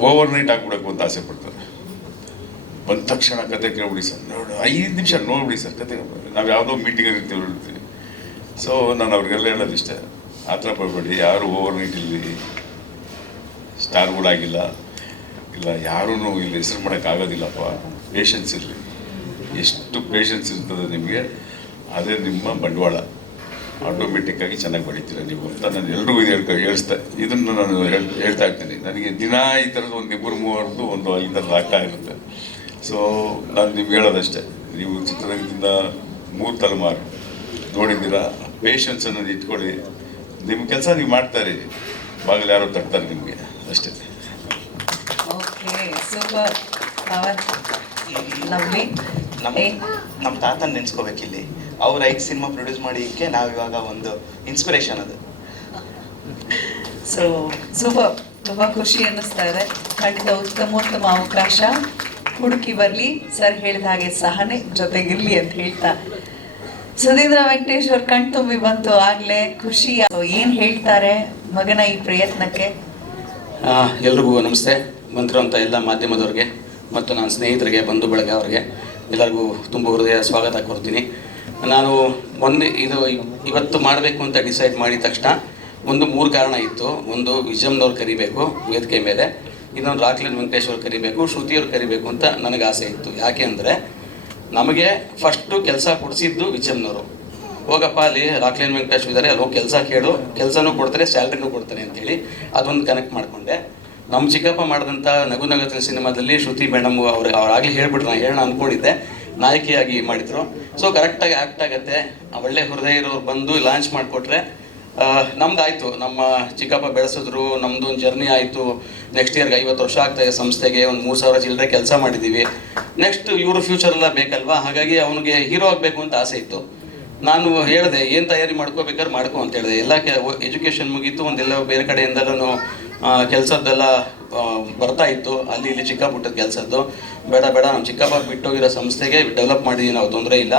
ಓವರ್ ನೈಟ್ ಆಗ್ಬಿಡಕ್ಕೆ ಅಂತ ಆಸೆ ಪಡ್ತಾರೆ. ಬಂದ ತಕ್ಷಣ ಕತೆ ಕೇಳ್ಬಿಡಿ ಸರ್. ನೋಡಿ, ಐದು ನಿಮಿಷ ನೋಡ್ಬಿಡಿ ಸರ್ ಕತೆ. ನಾವು ಯಾವುದೋ ಮೀಟಿಂಗಲ್ಲಿ ಇರ್ತೀವಿ ಹೇಳ್ತೀವಿ ಸೊ ನಾನು ಅವ್ರಿಗೆಲ್ಲ ಇಷ್ಟ ಆ ಥರ ಪಡಬೇಡಿ ಯಾರು ಓವರ್ ನೈಟ್ ಇಲ್ಲಿ ಸ್ಟಾರ್ಗಳಾಗಿಲ್ಲ ಇಲ್ಲ ಯಾರೂ ಇಲ್ಲಿ ಹೆಸರು ಮಾಡೋಕ್ಕಾಗೋದಿಲ್ಲಪ್ಪ. ಪೇಷನ್ಸ್ ಇರಲಿ. ಎಷ್ಟು ಪೇಷನ್ಸ್ ಇರ್ತದೆ ನಿಮಗೆ? ಅದೇ ನಿಮ್ಮ ಬಂಡವಾಳ. ಆಟೋಮೆಟಿಕ್ಕಾಗಿ ಚೆನ್ನಾಗಿ ಬೆಳಿತೀರ ನೀವು ಅಂತ ನಾನು ಎಲ್ರಿಗೂ ಇದು ಹೇಳ್ತಾ ಹೇಳಿಸ್ತಾ ಇದನ್ನು ನಾನು ಹೇಳ್ ಹೇಳ್ತಾ ಇರ್ತೀನಿ. ನನಗೆ ದಿನ ಈ ಥರದ್ದು ಒಂದು ಇಬ್ಬರು ಮೂವರದ್ದು ಒಂದು ಐದರಲ್ಲಿ ಆಗ್ತಾ ಇರುತ್ತೆ. ಸೊ ನಾನು ನಿಮ್ಗೆ ಹೇಳೋದಷ್ಟೇ ನೀವು ಚಿತ್ರರಂಗದಿಂದ ಮೂರು ತಲೆಮಾರು ನೋಡಿದ್ದೀರಾ ಪೇಷನ್ಸ್ ಅನ್ನೋದು ಇಟ್ಕೊಳ್ಳಿ. ನಿಮ್ಮ ಕೆಲಸ ನೀವು ಮಾಡ್ತಾ ಇರಿ. ಬಾಗಿಲು ಯಾರೋ ತರ್ತಾರೆ ನಿಮಗೆ ಅಷ್ಟೇ. ನಮ್ಮ ನಮ್ಮ ತಾತನ ನೆನ್ಸ್ಕೋಬೇಕಿಲ್ಲಿ ಅವ್ರು ಐದು ಸಿನಿಮಾ ಪ್ರೊಡ್ಯೂಸ್ ಮಾಡಿಕ್ಕೆ ನಾವು ಇವಾಗ ಒಂದು ಇನ್ಸ್ಪಿರೇಷನ್ ಅದು. ಸೊ ಸೂಪರ್ ತುಂಬ ಖುಷಿ ಅನ್ನಿಸ್ತಾ ಇದೆ. ಖಂಡಿತ ಉತ್ತಮೋತ್ತಮ ಅವಕಾಶ. ಹುಡುಕಿ ಬರಲಿ. ಸರ್ ಹೇಳಿದ ಹಾಗೆ ಸಹನೆ ಜೊತೆಗಿರಲಿ ಅಂತ ಹೇಳ್ತಾ. ಸುಧೀಂದ್ರ ವೆಂಕಟೇಶ್ವರ್ ಅವ್ರ ಕಣ್ ತುಂಬಿ ಬಂತು. ಆಗ್ಲೇ ಖುಷಿ. ಏನ್ ಹೇಳ್ತಾರೆ ಮಗನ ಈ ಪ್ರಯತ್ನಕ್ಕೆ? ಎಲ್ರಿಗೂ ನಮಸ್ತೆ. ಬಂದಿರೋಂಥ ಎಲ್ಲ ಮಾಧ್ಯಮದವ್ರಿಗೆ ಮತ್ತು ನನ್ನ ಸ್ನೇಹಿತರಿಗೆ, ಬಂಧು ಬಳಗ ಅವ್ರಿಗೆ ಎಲ್ಲರಿಗೂ ತುಂಬ ಹೃದಯ ಸ್ವಾಗತ ಕೊಡ್ತೀನಿ ನಾನು ಮೊನ್ನೆ ಇದು ಇವತ್ತು ಮಾಡಬೇಕು ಅಂತ ಡಿಸೈಡ್ ಮಾಡಿದ ತಕ್ಷಣ ಒಂದು ಮೂರು ಕಾರಣ ಇತ್ತು. ಒಂದು ವಿಜಮ್ನವ್ರು ಕರಿಬೇಕು ವೇದಿಕೆ ಮೇಲೆ. ಇನ್ನೊಂದು ರಾಕ್ಲಿನ್ ವೆಂಕಟೇಶ್ ಅವ್ರು ಕರಿಬೇಕು, ಶ್ರುತಿಯವ್ರು ಕರಿಬೇಕು ಅಂತ ನನಗೆ ಆಸೆ ಇತ್ತು. ಯಾಕೆ ಅಂದರೆ ನಮಗೆ ಫಸ್ಟು ಕೆಲಸ ಕೊಡಿಸಿದ್ದು ವಿಚಮ್ನವರು ಹೋಗಪ್ಪ, ಅಲ್ಲಿ ರಾಕ್ಲಿನ್ ವೆಂಕಟೇಶ್ ಇದ್ದಾರೆ ಅಲ್ಲಿ ಹೋಗಿ ಕೆಲಸ ಕೇಳು. ಕೆಲಸನೂ ಕೊಡ್ತಾರೆ, ಸ್ಯಾಲ್ರಿನೂ ಕೊಡ್ತಾರೆ ಅಂತೇಳಿ ಅದೊಂದು ಕನೆಕ್ಟ್ ಮಾಡಿಕೊಂಡೆ. ನಮ್ಮ ಚಿಕ್ಕಪ್ಪ ಮಾಡಿದಂಥ ನಗು ಸಿನಿಮಾದಲ್ಲಿ ಶ್ರುತಿ ಮೇಡಮ್ ಅವ್ರು ಅವರಾಗಲಿ ಹೇಳ್ಬಿಟ್ರು ನಾನು ಹೇಳೋಣ ಅಂದ್ಕೊಂಡಿದ್ದೆ ನಾಯಕಿಯಾಗಿ ಮಾಡಿದ್ರು. ಸೊ ಕರೆಕ್ಟಾಗಿ ಆ್ಯಕ್ಟ್ ಆಗುತ್ತೆ. ಒಳ್ಳೆ ಹೃದಯ ಇರೋರು ಬಂದು ಲಾಂಚ್ ಮಾಡಿಕೊಟ್ರೆ ನಮ್ದಾಯ್ತು. ನಮ್ಮ ಚಿಕ್ಕಪ್ಪ ಬೆಳೆಸಿದ್ರು, ನಮ್ದು ಒಂದು ಜರ್ನಿ ಆಯಿತು. ನೆಕ್ಸ್ಟ್ ಇಯರ್ಗೆ ಐವತ್ತು ವರ್ಷ ಆಗ್ತಾಯಿದೆ ಸಂಸ್ಥೆಗೆ, ಒಂದು ಮೂರು ಸಾವಿರ ಚಿಲ್ಲರೆ ಕೆಲಸ ಮಾಡಿದ್ದೀವಿ ನೆಕ್ಸ್ಟ್ ಇವರು ಫ್ಯೂಚರ್ ಎಲ್ಲ ಬೇಕಲ್ವಾ? ಹಾಗಾಗಿ ಅವನಿಗೆ ಹೀರೋ ಆಗಬೇಕು ಅಂತ ಆಸೆ ಇತ್ತು. ನಾನು ಹೇಳಿದೆ, ಏನು ತಯಾರಿ ಮಾಡ್ಕೋಬೇಕಾದ್ರೆ ಮಾಡ್ಕೊ ಅಂತ ಹೇಳಿದೆ. ಎಲ್ಲ ಕೆ ಎಜುಕೇಷನ್ ಮುಗೀತು, ಒಂದೆಲ್ಲ ಬೇರೆ ಕಡೆಯಿಂದಲೂ ಕೆಲಸದ್ದೆಲ್ಲ ಬರ್ತಾ ಇತ್ತು. ಅಲ್ಲಿ ಇಲ್ಲಿ ಚಿಕ್ಕ ಪುಟ್ಟದ ಕೆಲಸದ್ದು. ಬೇಡ ಬೇಡ ನಮ್ಮ ಚಿಕ್ಕಪ್ಪ ಬಿಟ್ಟೋಗಿರೋ ಸಂಸ್ಥೆಗೆ ಡೆವಲಪ್ ಮಾಡಿದೀವಿ ನಾವು ತೊಂದರೆ ಇಲ್ಲ.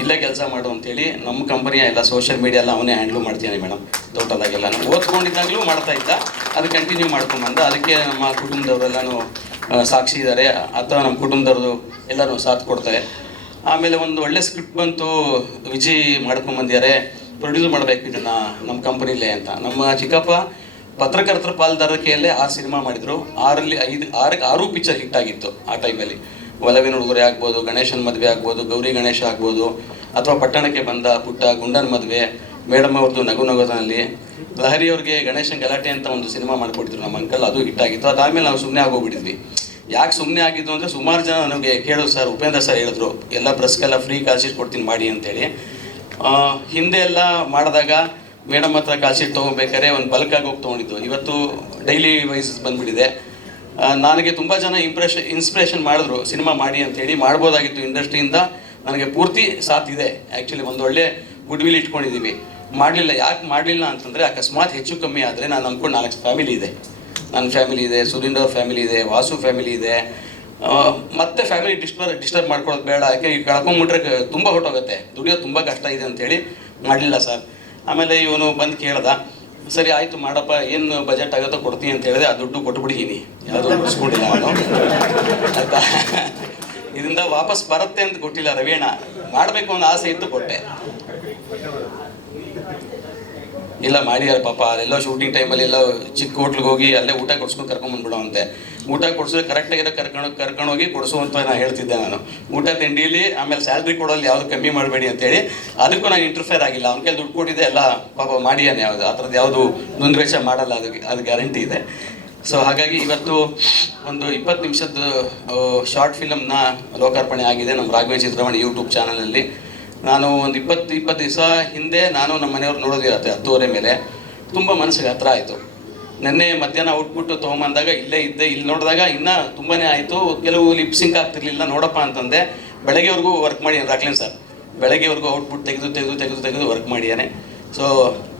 ಇಲ್ಲೇ ಕೆಲಸ ಮಾಡು ಅಂತೇಳಿ ನಮ್ಮ ಕಂಪನಿಯ ಎಲ್ಲ ಸೋಷಿಯಲ್ ಮೀಡಿಯಾ ಎಲ್ಲ ಅವನೇ ಹ್ಯಾಂಡ್ಲ್ ಮಾಡ್ತೀನಿ ಮೇಡಮ್ ಟೋಟಲ್ ಆಗೆಲ್ಲ ನಾನು ಓದ್ಕೊಂಡಿದ್ದಾಗಲೂ ಮಾಡ್ತಾ ಇದ್ದ. ಅದು ಕಂಟಿನ್ಯೂ ಮಾಡ್ಕೊಂಬಂದ ಅದಕ್ಕೆ ನಮ್ಮ ಕುಟುಂಬದವರೆಲ್ಲನೂ ಸಾಕ್ಷಿ ಇದ್ದಾರೆ ಅಥವಾ ನಮ್ಮ ಕುಟುಂಬದವ್ರದ್ದು ಎಲ್ಲರೂ ಸಾಥ್ ಕೊಡ್ತಾರೆ. ಆಮೇಲೆ ಒಂದು ಒಳ್ಳೆ ಸ್ಕ್ರಿಪ್ಟ್ ಬಂತು. ವಿಜಯ್ ಮಾಡ್ಕೊಂಬಂದಿದ್ದಾರೆ ಪ್ರೊಡ್ಯೂಸ್ ಮಾಡಬೇಕು ಇದನ್ನು ನಮ್ಮ ಕಂಪನಿಲೇ ಅಂತ. ನಮ್ಮ ಚಿಕ್ಕಪ್ಪ ಪತ್ರಕರ್ತರ ಪಾಲ್ದಾರಿಕೆಯಲ್ಲೇ ಆ ಸಿನಿಮಾ ಮಾಡಿದರು. ಆರಲ್ಲಿ ಐದು ಆರಕ್ಕೆ ಆರು ಪಿಕ್ಚರ್ ಹಿಟ್ ಆಗಿತ್ತು ಆ ಟೈಮಲ್ಲಿ ಒಲವಿನ ಉಡುಗೊರೆ ಆಗ್ಬೋದು, ಗಣೇಶನ ಮದುವೆ ಆಗ್ಬೋದು, ಗೌರಿ ಗಣೇಶ ಆಗ್ಬೋದು, ಅಥವಾ ಪಟ್ಟಣಕ್ಕೆ ಬಂದ ಪುಟ್ಟ ಗುಂಡನ ಮದುವೆ, ಮೇಡಮ್ ಅವ್ರದ್ದು ನಗು ನಗೋದಲ್ಲಿ ಲಹರಿ ಅವ್ರಿಗೆ ಗಣೇಶನ್ ಗಲಾಟೆ ಅಂತ ಒಂದು ಸಿನಿಮಾ ಮಾಡಿಕೊಡ್ತಿದ್ರು ನಮ್ಮ ಅಂಕಲ್ ಅದು ಹಿಟ್ ಆಗಿತ್ತು. ಅದಾದ್ಮೇಲೆ ನಾವು ಸುಮ್ಮನೆ ಆಗೋಗ್ಬಿಟ್ಟಿದ್ವಿ. ಯಾಕೆ ಸುಮ್ಮನೆ ಆಗಿದ್ದು ಅಂದರೆ ಸುಮಾರು ಜನ ನಮಗೆ ಕೇಳೋದು ಸರ್ ಉಪೇಂದ್ರ ಸರ್ ಹೇಳಿದ್ರು, ಎಲ್ಲ ಪ್ರೆಸ್ಗೆಲ್ಲ ಫ್ರೀ ಕಾಲ್ಶೀಟ್ ಕೊಡ್ತೀನಿ ಮಾಡಿ ಅಂತೇಳಿ. ಹಿಂದೆ ಎಲ್ಲ ಮಾಡಿದಾಗ ಮೇಡಮ್ ಹತ್ರ ಕಾಲ್ಶೀಟ್ ತೊಗೊಬೇಕಾದ್ರೆ ಒಂದು ಬಲ್ಕಾಗಿ ಹೋಗಿ ತೊಗೊಂಡಿದ್ದು. ಇವತ್ತು ಡೈಲಿ ವೈಸ್ ಬಂದ್ಬಿಟ್ಟಿದೆ. ನನಗೆ ತುಂಬ ಜನ ಇಂಪ್ರೆಷ ಇನ್ಸ್ಪಿರೇಷನ್ ಮಾಡಿದ್ರು. ಸಿನಿಮಾ ಮಾಡಿ ಅಂತೇಳಿ ಮಾಡ್ಬೋದಾಗಿತ್ತು ಇಂಡಸ್ಟ್ರಿಯಿಂದ. ನನಗೆ ಪೂರ್ತಿ ಸಾಥ್ ಇದೆ. ಆ್ಯಕ್ಚುಲಿ ಒಂದು ಒಳ್ಳೆ ಗುಡ್ ವಿಲ್ ಇಟ್ಕೊಂಡಿದ್ದೀವಿ ಮಾಡಲಿಲ್ಲ, ಯಾಕೆ ಮಾಡಲಿಲ್ಲ ಅಂತಂದರೆ ಅಕಸ್ಮಾತ್ ಹೆಚ್ಚು ಕಮ್ಮಿ ಆದರೆ ನಾನು ಅಂದ್ಕೊಂಡು ನಾಲ್ಕು ಫ್ಯಾಮಿಲಿ ಇದೆ. ನನ್ನ ಫ್ಯಾಮಿಲಿ ಇದೆ ಸುರೇಂದ್ರ ಫ್ಯಾಮಿಲಿ ಇದೆ, ವಾಸು ಫ್ಯಾಮಿಲಿ ಇದೆ. ಮತ್ತೆ ಫ್ಯಾಮಿಲಿ ಡಿಸ್ಟರ್ ಡಿಸ್ಟರ್ಬ್ ಮಾಡ್ಕೊಳ್ಳೋದು ಬೇಡ. ಯಾಕೆ, ಈಗ ಕಳ್ಕೊಂಬಿಟ್ರೆ ತುಂಬ ಹೊಟ್ಟೋಗುತ್ತೆ ದುಡಿಯೋದು ತುಂಬ ಕಷ್ಟ ಇದೆ ಅಂತೇಳಿ ಮಾಡಲಿಲ್ಲ ಸರ್. ಆಮೇಲೆ ಇವನು ಬಂದು ಕೇಳ್ದ ಸರಿ, ಆಯ್ತು ಮಾಡಪ್ಪ, ಏನು ಬಜೆಟ್ ಆಗುತ್ತೋ ಕೊಡ್ತೀನಿ ಅಂತ ಹೇಳಿದೆ, ಆ ದುಡ್ಡು ಕೊಟ್ಬಿಟ್ಟಿದ್ದೀನಿ ಯಾವುದೋ ನಾನು ಆಯ್ತಾ? ಇದರಿಂದ ವಾಪಸ್ ಬರುತ್ತೆ ಅಂತ ಕೊಟ್ಟಿಲ್ಲ ರವೀಣ ಮಾಡಬೇಕು ಅನ್ನೋ ಆಸೆ ಇತ್ತು ಕೊಟ್ಟೆ. ಇಲ್ಲ ಮಾಡಿದ್ದಾರೆ ಪಾಪ, ಅಲ್ಲೆಲ್ಲೋ ಶೂಟಿಂಗ್ ಟೈಮಲ್ಲಿ ಎಲ್ಲ ಚಿಕ್ಕ ಹೋಟ್ಲಿಗೆ ಹೋಗಿ ಅಲ್ಲೇ ಊಟ ಕೊಡ್ಸ್ಕೊಂಡು ಕರ್ಕೊಂಡ್ ಅಂತೆ ಊಟ ಕೊಡ್ಸಿದ್ರೆ ಕರೆಕ್ಟಾಗಿರೋ ಕರ್ಕೊಂಡು ಕರ್ಕೊಂಡೋಗಿ ಕೊಡಿಸುವಂತ ನಾನು ಹೇಳ್ತಿದ್ದೆ ನಾನು. ಊಟ ತಿಂಡಿಲಿ, ಆಮೇಲೆ ಸ್ಯಾಲ್ರಿ ಕೊಡೋಲ್ಲಿ ಯಾವುದು ಕಮ್ಮಿ ಮಾಡಬೇಡಿ ಅಂತೇಳಿ, ಅದಕ್ಕೂ ನಾನು ಇಂಟರ್ಫೇರ್ ಆಗಿಲ್ಲ. ಅವ್ನ ಕೈಲಿ ದುಡ್ಡು ಕೊಟ್ಟಿದ್ದೆ, ಎಲ್ಲ ಪಾಪ ಮಾಡಿಯಾನೆ ಯಾವುದು, ಆ ಥರದ್ದು ಯಾವುದು ದುಂದುವೆಚ್ಚ ಮಾಡಲ್ಲ ಅದಕ್ಕೆ ಅದು ಗ್ಯಾರಂಟಿ ಇದೆ. ಸೊ ಹಾಗಾಗಿ ಇವತ್ತು ಒಂದು ಇಪ್ಪತ್ತು ನಿಮಿಷದ ಶಾರ್ಟ್ ಫಿಲಮ್ನ ಲೋಕಾರ್ಪಣೆ ಆಗಿದೆ ನಮ್ಮ ರಾಘವೇಂದ್ರ ಚಿತ್ರಮಣಿ ಯೂಟ್ಯೂಬ್ ಚಾನಲಲ್ಲಿ ನಾನು ಒಂದು ಇಪ್ಪತ್ತು ಇಪ್ಪತ್ತು ದಿವಸ ಹಿಂದೆ ನಾನು ನಮ್ಮ ಮನೆಯವ್ರು ನೋಡೋದಿರತ್ತೆ ಹತ್ತುವರೆ ಮೇಲೆ. ತುಂಬ ಮನಸ್ಸಿಗೆ ಹತ್ರ ಆಯಿತು. ನೆನ್ನೆ ಮಧ್ಯಾಹ್ನ ಔಟ್ಪುಟ್ ತೊಗೊಂಬಂದಾಗ ಇಲ್ಲೇ ಇದ್ದೆ, ಇಲ್ಲಿ ನೋಡಿದಾಗ ಇನ್ನೂ ತುಂಬಾ ಆಯಿತು. ಕೆಲವು ಲಿಪ್ ಸಿಂಕ್ ಆಗ್ತಿರ್ಲಿಲ್ಲ, ನೋಡಪ್ಪ ಅಂತಂದೆ. ಬೆಳಗ್ಗೆವರೆಗೂ ವರ್ಕ್ ಮಾಡಿ ರಾಕ್ಲೇನ್ ಸರ್ ಬೆಳಗ್ಗೆವರೆಗೂ ಔಟ್ಪುಟ್ ತೆಗೆದು ತೆಗೆದು ತೆಗೆದು ತೆಗೆದು ವರ್ಕ್ ಮಾಡಿದ್ದಾನೆ ಸೊ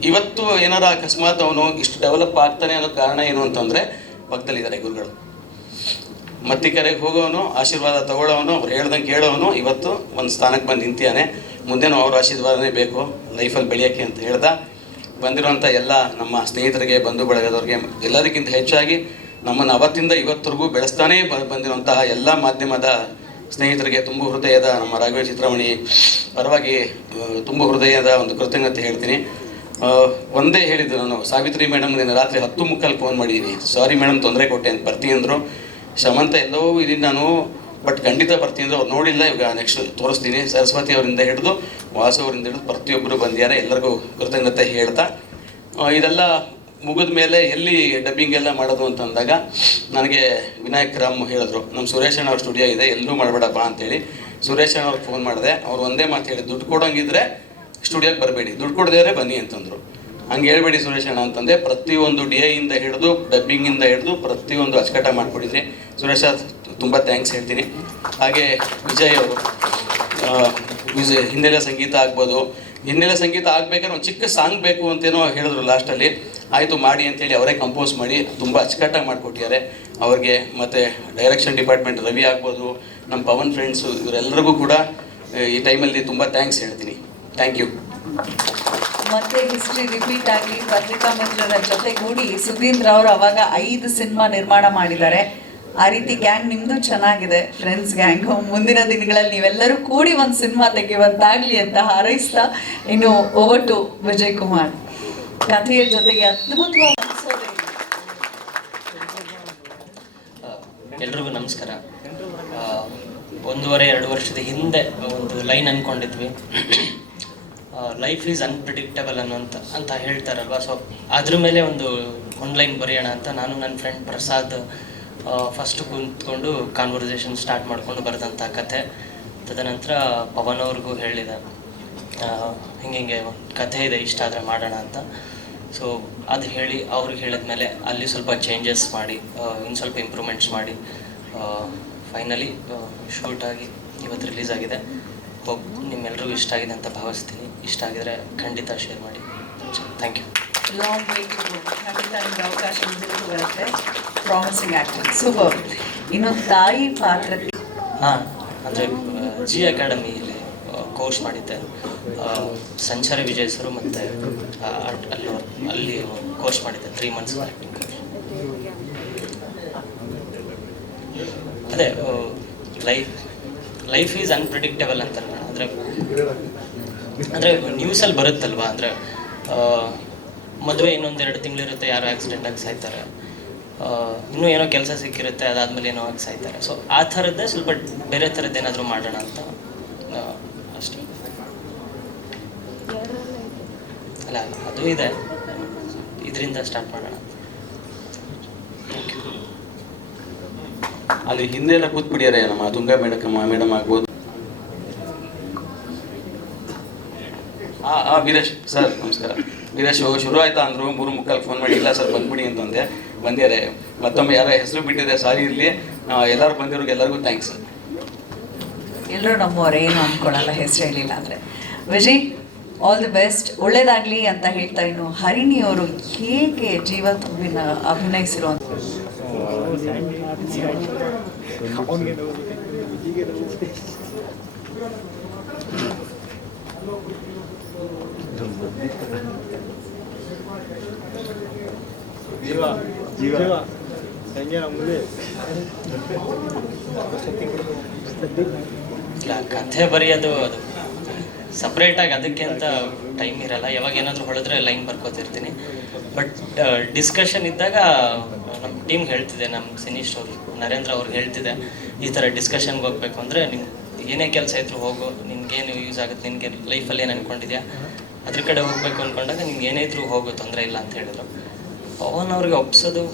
ಇವತ್ತು ಏನಾರ ಅಕಸ್ಮಾತ್ ಅವನು ಇಷ್ಟು ಡೆವಲಪ್ ಆಗ್ತಾನೆ ಅನ್ನೋ ಕಾರಣ ಏನು ಅಂತಂದರೆ ಪಕ್ಕದಲ್ಲಿದ್ದಾರೆ ಗುರುಗಳು. ಮತ್ತಿಕರೆಗೆ ಹೋಗೋನು, ಆಶೀರ್ವಾದ ತಗೊಳ್ಳೋನು, ಅವ್ರು ಹೇಳ್ದಂಗೆ ಕೇಳೋನು, ಇವತ್ತು ಒಂದು ಸ್ಥಾನಕ್ಕೆ ಬಂದು ನಿಂತಿಯಾನೆ. ಮುಂದೆನೂ ಅವ್ರ ಆಶೀರ್ವಾದನೇ ಬೇಕು, ಲೈಫಲ್ಲಿ ಬೆಳೆಯೋಕ್ಕೆ ಅಂತ ಹೇಳ್ದಾ ಬಂದಿರುವಂಥ ಎಲ್ಲ ನಮ್ಮ ಸ್ನೇಹಿತರಿಗೆ ಬಂಧು ಬಳಗದವ್ರಿಗೆ ಎಲ್ಲದಕ್ಕಿಂತ ಹೆಚ್ಚಾಗಿ ನಮ್ಮನ್ನು ಅವತ್ತಿಂದ ಇವತ್ತರೆಗೂ ಬೆಳೆಸ್ತಾನೇ ಬಂದಿರುವಂತಹ ಎಲ್ಲ ಮಾಧ್ಯಮದ ಸ್ನೇಹಿತರಿಗೆ ತುಂಬ ಹೃದಯದ ನಮ್ಮ ರಾಘವೇಂದ್ರ ಚಿತ್ರಮಣಿ ಪರವಾಗಿ ತುಂಬ ಹೃದಯದ ಒಂದು ಕೃತಜ್ಞತೆ ಹೇಳ್ತೀನಿ. ಒಂದೇ ಹೇಳಿದ್ದು ನಾನು, ಸಾವಿತ್ರಿ ಮೇಡಮ್ ನಿನ್ನ ರಾತ್ರಿ ಹತ್ತು ಮುಕ್ಕಲ್ಲಿ ಫೋನ್ ಮಾಡಿದ್ದೀನಿ ಸಾರಿ ಮೇಡಮ್ ತೊಂದರೆ ಕೊಟ್ಟೆ ಅಂತ ಬರ್ತೀನಿ ಅಂದರು. ಶಮಂತ ಎಲ್ಲೋ ಇದೀನಿ ನಾನು. ಬಟ್ ಖಂಡಿತ ಬರ್ತೀನಿ ಅಂದ್ರೆ ಅವ್ರು ನೋಡಿಲ್ಲ, ಇವಾಗ ನೆಕ್ಸ್ಟ್ ತೋರಿಸ್ತೀನಿ. ಸರಸ್ವತಿ ಅವರಿಂದ ಹಿಡಿದು ವಾಸು ಅವರಿಂದ ಹಿಡಿದು ಪ್ರತಿಯೊಬ್ಬರು ಬಂದಿದ್ದಾರೆ ಎಲ್ಲರಿಗೂ ಕೃತಜ್ಞತೆ ಹೇಳ್ತಾ. ಇದೆಲ್ಲ ಮುಗಿದ ಮೇಲೆ ಎಲ್ಲಿ ಡಬ್ಬಿಂಗ್ ಎಲ್ಲ ಮಾಡೋದು ಅಂತಂದಾಗ ನನಗೆ ವಿನಾಯಕ್ ರಾಮ್ ಹೇಳಿದ್ರು. ನಮ್ಮ ಸುರೇಶ್ ಅಣ್ಣ ಅವ್ರ ಸ್ಟುಡಿಯೋ ಇದೆ, ಎಲ್ಲೂ ಮಾಡಬೇಡಪ್ಪ ಅಂತೇಳಿ. ಸುರೇಶ್ ಅಣ್ಣ ಅವ್ರಿಗೆ ಫೋನ್ ಮಾಡಿದೆ. ಅವ್ರು ಒಂದೇ ಮಾತು ಹೇಳಿ ದುಡ್ಡು ಕೊಡೋಂಗಿದ್ರೆ ಸ್ಟುಡಿಯೋಗೆ ಬರಬೇಡಿ, ದುಡ್ಡು ಕೊಡದೇ ಬನ್ನಿ ಅಂತಂದರು. ಹಂಗೆ ಹೇಳ್ಬೇಡಿ ಸುರೇಶ್ ಅಣ್ಣ ಅಂತಂದೆ. ಪ್ರತಿಯೊಂದು ಡಿ ಐಯಿಂದ ಹಿಡಿದು ಡಬ್ಬಿಂಗಿಂದ ಹಿಡಿದು ಪ್ರತಿಯೊಂದು ಅಚ್ಚಕಟ್ಟ ಮಾಡಿಕೊಡಿದ್ರಿ. ಸುರೇಶ ತುಂಬ ಥ್ಯಾಂಕ್ಸ್ ಹೇಳ್ತೀನಿ. ಹಾಗೆ ವಿಜಯ್ ಅವರು ವಿಜಯ್ ಹಿನ್ನೆಲೆ ಸಂಗೀತ ಆಗ್ಬೋದು. ಹಿನ್ನೆಲೆ ಸಂಗೀತ ಆಗ್ಬೇಕಾದ್ರೆ ಒಂದು ಚಿಕ್ಕ ಸಾಂಗ್ ಬೇಕು ಅಂತೇನೋ ಹೇಳಿದ್ರು ಲಾಸ್ಟಲ್ಲಿ ಆಯಿತು ಮಾಡಿ ಅಂತೇಳಿ ಅವರೇ ಕಂಪೋಸ್ ಮಾಡಿ, ತುಂಬ ಅಚ್ಚುಕಟ್ಟಾಗಿ ಮಾಡಿಕೊಟ್ಟಿದ್ದಾರೆ. ಅವ್ರಿಗೆ ಮತ್ತು ಡೈರೆಕ್ಷನ್ ಡಿಪಾರ್ಟ್ಮೆಂಟ್ ರವಿ ಆಗ್ಬೋದು ನಮ್ಮ ಪವನ್ ಫ್ರೆಂಡ್ಸು ಇವರೆಲ್ಲರಿಗೂ ಕೂಡ ಈ ಟೈಮಲ್ಲಿ ತುಂಬ ಥ್ಯಾಂಕ್ಸ್ ಹೇಳ್ತೀನಿ. ಥ್ಯಾಂಕ್ ಯು ಮತ್ತೆ ಹಿಸ್ಟ್ರಿ ರಿಪೀಟ್ ಆಗಿ ಪತ್ರಿಕಾ ಮಿತ್ರರ ಜೊತೆಗೂಡಿ ಸುಧೀಂದ್ರ ಅವರು ಅವಾಗ ಐದು ಸಿನಿಮಾ ನಿರ್ಮಾಣ ಮಾಡಿದ್ದಾರೆ. ಆ ರೀತಿ ಗ್ಯಾಂಗ್ ನಿಮ್ದು ಚೆನ್ನಾಗಿದೆ ಫ್ರೆಂಡ್ಸ್ ಗ್ಯಾಂಗ್ ಮುಂದಿನ ದಿನಗಳಲ್ಲಿ ನೀವೆಲ್ಲರೂ ಕೂಡಿ ಒಂದು ಸಿನಿಮಾ ತೆಗೆಯುವಂತಾಗ್ಲಿ ಅಂತ ಹಾರೈಸ್ತಾ ಇನ್ನು ಓವರ್ ಟು ವಿಜಯ್ ಕುಮಾರ್ ಕಥೆಯ ಜೊತೆಗೆ ಅದ್ಭುತವಾಗಿ. ಎಲ್ರಿಗೂ ನಮಸ್ಕಾರ. ಒಂದೂವರೆ, ಎರಡು ವರ್ಷದ ಹಿಂದೆ ಒಂದು ಲೈನ್ ಅಂದ್ಕೊಂಡಿದ್ವಿ ಲೈಫ್ ಈಸ್ ಅನ್ಪ್ರಿಡಿಕ್ಟಬಲ್ ಅನ್ನೋಂತ ಅಂತ ಹೇಳ್ತಾರಲ್ವ? ಸೊ ಅದ್ರ ಮೇಲೆ ಒಂದು ಒಂದು ಲೈನ್ ಬರೆಯೋಣ ಅಂತ ನಾನು ನನ್ನ ಫ್ರೆಂಡ್ ಪ್ರಸಾದ್ ಫಸ್ಟ್ ಕುಂತ್ಕೊಂಡು ಕಾನ್ವರ್ಸೇಷನ್ ಸ್ಟಾರ್ಟ್ ಮಾಡಿಕೊಂಡು ಬರೆದಂಥ ಕತೆ ತದನಂತರ ಪವನ್ ಅವ್ರಿಗೂ ಹೇಳಿದೆ ಹಿಂಗೆ ಹಿಂಗೆ ಒಂದು ಕಥೆ ಇದೆ, ಇಷ್ಟ ಆದರೆ ಮಾಡೋಣ ಅಂತ. ಸೊ ಅದು ಹೇಳಿ ಅವ್ರಿಗೆ ಹೇಳಿದ್ಮೇಲೆ ಅಲ್ಲಿ ಸ್ವಲ್ಪ ಚೇಂಜಸ್ ಮಾಡಿ ಇನ್ನು ಸ್ವಲ್ಪ ಇಂಪ್ರೂವ್ಮೆಂಟ್ಸ್ ಮಾಡಿ ಫೈನಲಿ ಶೂಟ್ ಆಗಿ ಇವತ್ತು ರಿಲೀಸ್ ಆಗಿದೆ. ಹೋಗಿ ನಿಮ್ಮೆಲ್ಲರಿಗೂ ಇಷ್ಟ ಆಗಿದೆ ಅಂತ ಭಾವಿಸ್ತೀನಿ. ಇಷ್ಟ ಆಗಿದ್ರೆ ಖಂಡಿತ ಶೇರ್ ಮಾಡಿ. Thank you long way to go. ಖಂಡಿತ ಅವಕಾಶ ಮುಂದಕ್ಕೂ ಬರುತ್ತೆ ಪ್ರಾಮಿಸಿಂಗ್ ಆ್ಯಕ್ಟರ್ ಸೂಪರ್ ಇನ್ನು ತಾಯಿ ಪಾತ್ರಕ್ಕೆ ಹಾಂ, ಅಂದರೆ ಜಿ ಅಕಾಡೆಮಿಯಲ್ಲಿ ಕೋರ್ಸ್ ಮಾಡಿದ್ದೆ. ಸಂಚಾರಿ ವಿಜಯ್ ಸರು ಮತ್ತು ಅಲ್ಲಿ ಅಲ್ಲಿ ಕೋರ್ಸ್ ಮಾಡಿದ್ದೆ ತ್ರೀ ಮಂತ್ಸ್ ಆ್ಯಕ್ಟಿಂಗ್ ಅದೇ ಲೈಫ್ ಲೈಫ್ ಈಸ್ ಅನ್ಪ್ರಿಡಿಕ್ಟೇಬಲ್ ಅಂತಾರಲ್ಲ ಅಂದರೆ ಅಂದರೆ ನ್ಯೂಸಲ್ಲಿ ಬರುತ್ತಲ್ವಾ? ಅಂದರೆ ಮದುವೆ ಇನ್ನೊಂದೆರಡು ತಿಂಗಳಿರುತ್ತೆ, ಯಾರೋ ಆಕ್ಸಿಡೆಂಟ್ ಆಗಿ ಸಾಯ್ತಾರೆ. ಇನ್ನೂ ಏನೋ ಕೆಲಸ ಸಿಕ್ಕಿರುತ್ತೆ, ಅದಾದಮೇಲೆ ಏನೋ ಆಗಿ ಸಾಯ್ತಾರೆ. ಸೊ ಆ ಥರದ್ದೇ ಸ್ವಲ್ಪ ಬೇರೆ ಥರದ್ದು ಏನಾದರೂ ಮಾಡೋಣ ಅಂತ ಅಷ್ಟೇ. ಅಲ್ಲ, ಅದು ಇದೆ. ಇದರಿಂದ ಸ್ಟಾರ್ಟ್ ಮಾಡೋಣ. ಅಲ್ಲಿ ಹಿಂದೆ ಎಲ್ಲ ಕೂತ್ಬಿಡ್ಯಾರ ನಮ್ಮ ತುಂಗಾ ಮೇಡಕಮ್ಮ ಮೇಡಮ್ ಆಗ್ಬೋದು. ಆ, ವೀರೇಶ್ ಸರ್, ನಮಸ್ಕಾರ. ವೀರೇಶ್ ಶುರು ಆಯ್ತಾ ಅಂದರು ಮೂರು ಮುಕ್ಕಾಲು ಫೋನ್ ಮಾಡಿ ಇಲ್ಲ ಸರ್ ಬಂದ್ಬಿಡಿ ಅಂತಂದೆ ಬಂದಿದ್ದಾರೆ. ಮತ್ತೊಮ್ಮೆ ಯಾರ ಹೆಸರು ಬಿಟ್ಟಿದೆ ಸಾರಿ ಇರಲಿ. ಎಲ್ಲರೂ ಬಂದಿರೋರಿಗೆ ಎಲ್ಲರಿಗೂ ಥ್ಯಾಂಕ್ಸ್ ಎಲ್ಲರೂ ನಮ್ಮವ್ರು ಏನು ಅಂದ್ಕೊಳ್ಳಲ್ಲ ಹೆಸರು ಹೇಳಿಲ್ಲ ಅಂದರೆ. ವಿಜಯ್ ಆಲ್ ದಿ ಬೆಸ್ಟ್ ಒಳ್ಳೇದಾಗಲಿ ಅಂತ ಹೇಳ್ತಾ ಇನ್ನು ಹರಿಣಿ ಅವರು ಹೇಗೆ ಜೀವ ತುಂಬಿನ ಅಭಿನಯಿಸಿರುವಂಥ ಜೀವ ಜೀವ ಹೆಂಗೆ ನಮ್ಮಲ್ಲಿ ಇಲ್ಲ ಕಥೆ ಬರೆಯೋದು ಅದು. ಸಪ್ರೇಟಾಗಿ ಅದಕ್ಕೆ ಅಂತ ಟೈಮ್ ಇರಲ್ಲ. ಯಾವಾಗ ಏನಾದರೂ ಹೊಳೆದ್ರೆ ಲೈನ್ ಬರ್ಕೋತಿರ್ತೀನಿ. ಬಟ್ ಡಿಸ್ಕಷನ್ ಇದ್ದಾಗ ನಮ್ಮ ಟೀಮ್ ಹೇಳ್ತಿದೆ ನಮ್ಮ ಸಿನೀಶ್ ಅವರು ನರೇಂದ್ರ ಅವ್ರಿಗೆ ಹೇಳ್ತಿದೆ ಈ ಥರ ಡಿಸ್ಕಷನ್ಗೆ ಹೋಗ್ಬೇಕು ಅಂದರೆ ನಿಮ್ಗೆ ಏನೇ ಕೆಲಸ ಇದ್ರೂ ಹೋಗು. ನಿನ್ಗೇನು ಯೂಸ್ ಆಗುತ್ತೆ ನಿನಗೆ ಲೈಫಲ್ಲಿ ಏನು ಅನ್ಕೊಂಡಿದ್ಯಾ? ಅದ್ರ ಕಡೆ ಹೋಗ್ಬೇಕು ಅಂದ್ಕೊಂಡಾಗ ನಿಮ್ಗೆ ಏನೇ ಇದ್ರೂ ಹೋಗೋ ತೊಂದರೆ ಇಲ್ಲ ಅಂತ ಹೇಳಿದ್ರು. ಪವನ್ ಅವ್ರಿಗೆ ಒಪ್ಸೋದು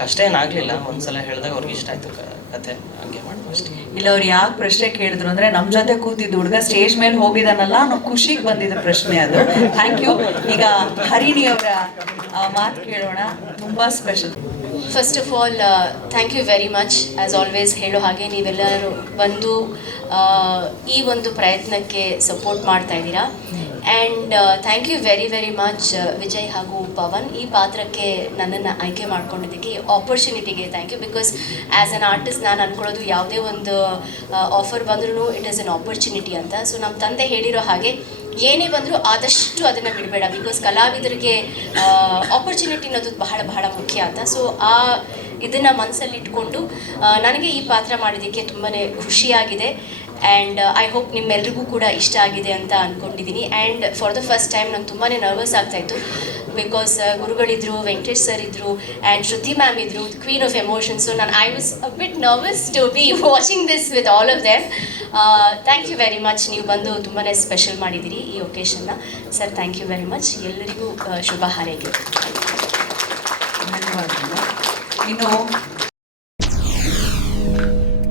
ಕಷ್ಟ ಏನಾಗಲಿಲ್ಲ. ಒಂದ್ಸಲ ಹೇಳಿದಾಗ ಅವ್ರಿಗೆ ಇಷ್ಟ ಆಯ್ತು ಕತೆ. ಹಂಗೆ ಮಾಡಿ ಅಷ್ಟೇ. ಇಲ್ಲ ಅವ್ರು ಯಾಕೆ ಪ್ರಶ್ನೆ ಕೇಳಿದ್ರು ಅಂದ್ರೆ ನಮ್ ಜೊತೆ ಕೂತಿದ್ದ ಹುಡುಗ ಸ್ಟೇಜ್ ಮೇಲೆ ಹೋಗಿದಾನಲ್ಲ ಅನ್ನೋ ಖುಷಿಗೆ ಬಂದಿದ್ದ ಪ್ರಶ್ನೆ ಅದು. ಥ್ಯಾಂಕ್ ಯು ಈಗ ಹರಿಣಿ ಅವರ ಮಾತು ಕೇಳೋಣ. ತುಂಬಾ special first of all thank you very much as always ಹೇಳೋ ಹಾಗೆ ನೀವೆಲ್ಲರೂ ಬಂದು ಈ ಒಂದು ಪ್ರಯತ್ನಕ್ಕೆ ಸಪೋರ್ಟ್ ಮಾಡ್ತಾ ಇದ್ದೀರಾ. And thank you very very much Vijay ಹಾಗೂ ಪವನ್ ಈ ಪಾತ್ರಕ್ಕೆ ನನ್ನನ್ನು ಆಯ್ಕೆ ಮಾಡ್ಕೊಂಡಿದ್ದಕ್ಕೆ ಆಪರ್ಚುನಿಟಿಗೆ thank you because as an artist ನಾನು ಅಂದ್ಕೊಳ್ಳೋದು ಯಾವುದೇ ಒಂದು ಆಫರ್ ಬಂದ್ರೂ ಇಟ್ ಈಸ್ ಅನ್ ಆಪರ್ಚುನಿಟಿ ಅಂತ. ಸೊ ನಮ್ಮ ತಂದೆ ಹೇಳಿರೋ ಹಾಗೆ ಏನೇ ಬಂದರೂ ಆದಷ್ಟು ಅದನ್ನು ಬಿಡಬೇಡ. ಬಿಕಾಸ್ ಕಲಾವಿದರಿಗೆ ಆಪರ್ಚುನಿಟಿ ಅನ್ನೋದು ಬಹಳ ಬಹಳ ಮುಖ್ಯ ಅಂತ. ಸೊ ಆ ಇದನ್ನು ಮನಸ್ಸಲ್ಲಿ ಇಟ್ಕೊಂಡು ಆ, ನನಗೆ ಈ ಪಾತ್ರ ಮಾಡಿದ್ದಕ್ಕೆ ತುಂಬಾ ಖುಷಿಯಾಗಿದೆ. ಆ್ಯಂಡ್ ಐ ಹೋಪ್ ನಿಮ್ಮೆಲ್ರಿಗೂ ಕೂಡ ಇಷ್ಟ ಆಗಿದೆ ಅಂತ ಅಂದ್ಕೊಂಡಿದ್ದೀನಿ and for the first time ನಂಗೆ ತುಂಬಾ ನರ್ವಸ್ ಆಗ್ತಾಯಿತ್ತು ಬಿಕಾಸ್ ಗುರುಗಳಿದ್ರು, ವೆಂಕಟೇಶ್ ಸರ್ ಇದ್ದರು ಆ್ಯಂಡ್ ಶ್ರುತಿ ಮ್ಯಾಮ್ ಇದ್ದರು ಕ್ವೀನ್ ಆಫ್ ಎಮೋಷನ್ಸು ನಾನು I was a bit nervous to be watching this with all of them thank you very much ನೀವು ಬಂದು ತುಂಬಾ ಸ್ಪೆಷಲ್ ಮಾಡಿದ್ದೀರಿ ಈ ಒಕೇಶನ್ನ sir thank you very much ಎಲ್ಲರಿಗೂ ಶುಭ ಹಾರೈಕೆ. ಧನ್ಯವಾದಗಳು. ಇನ್ನು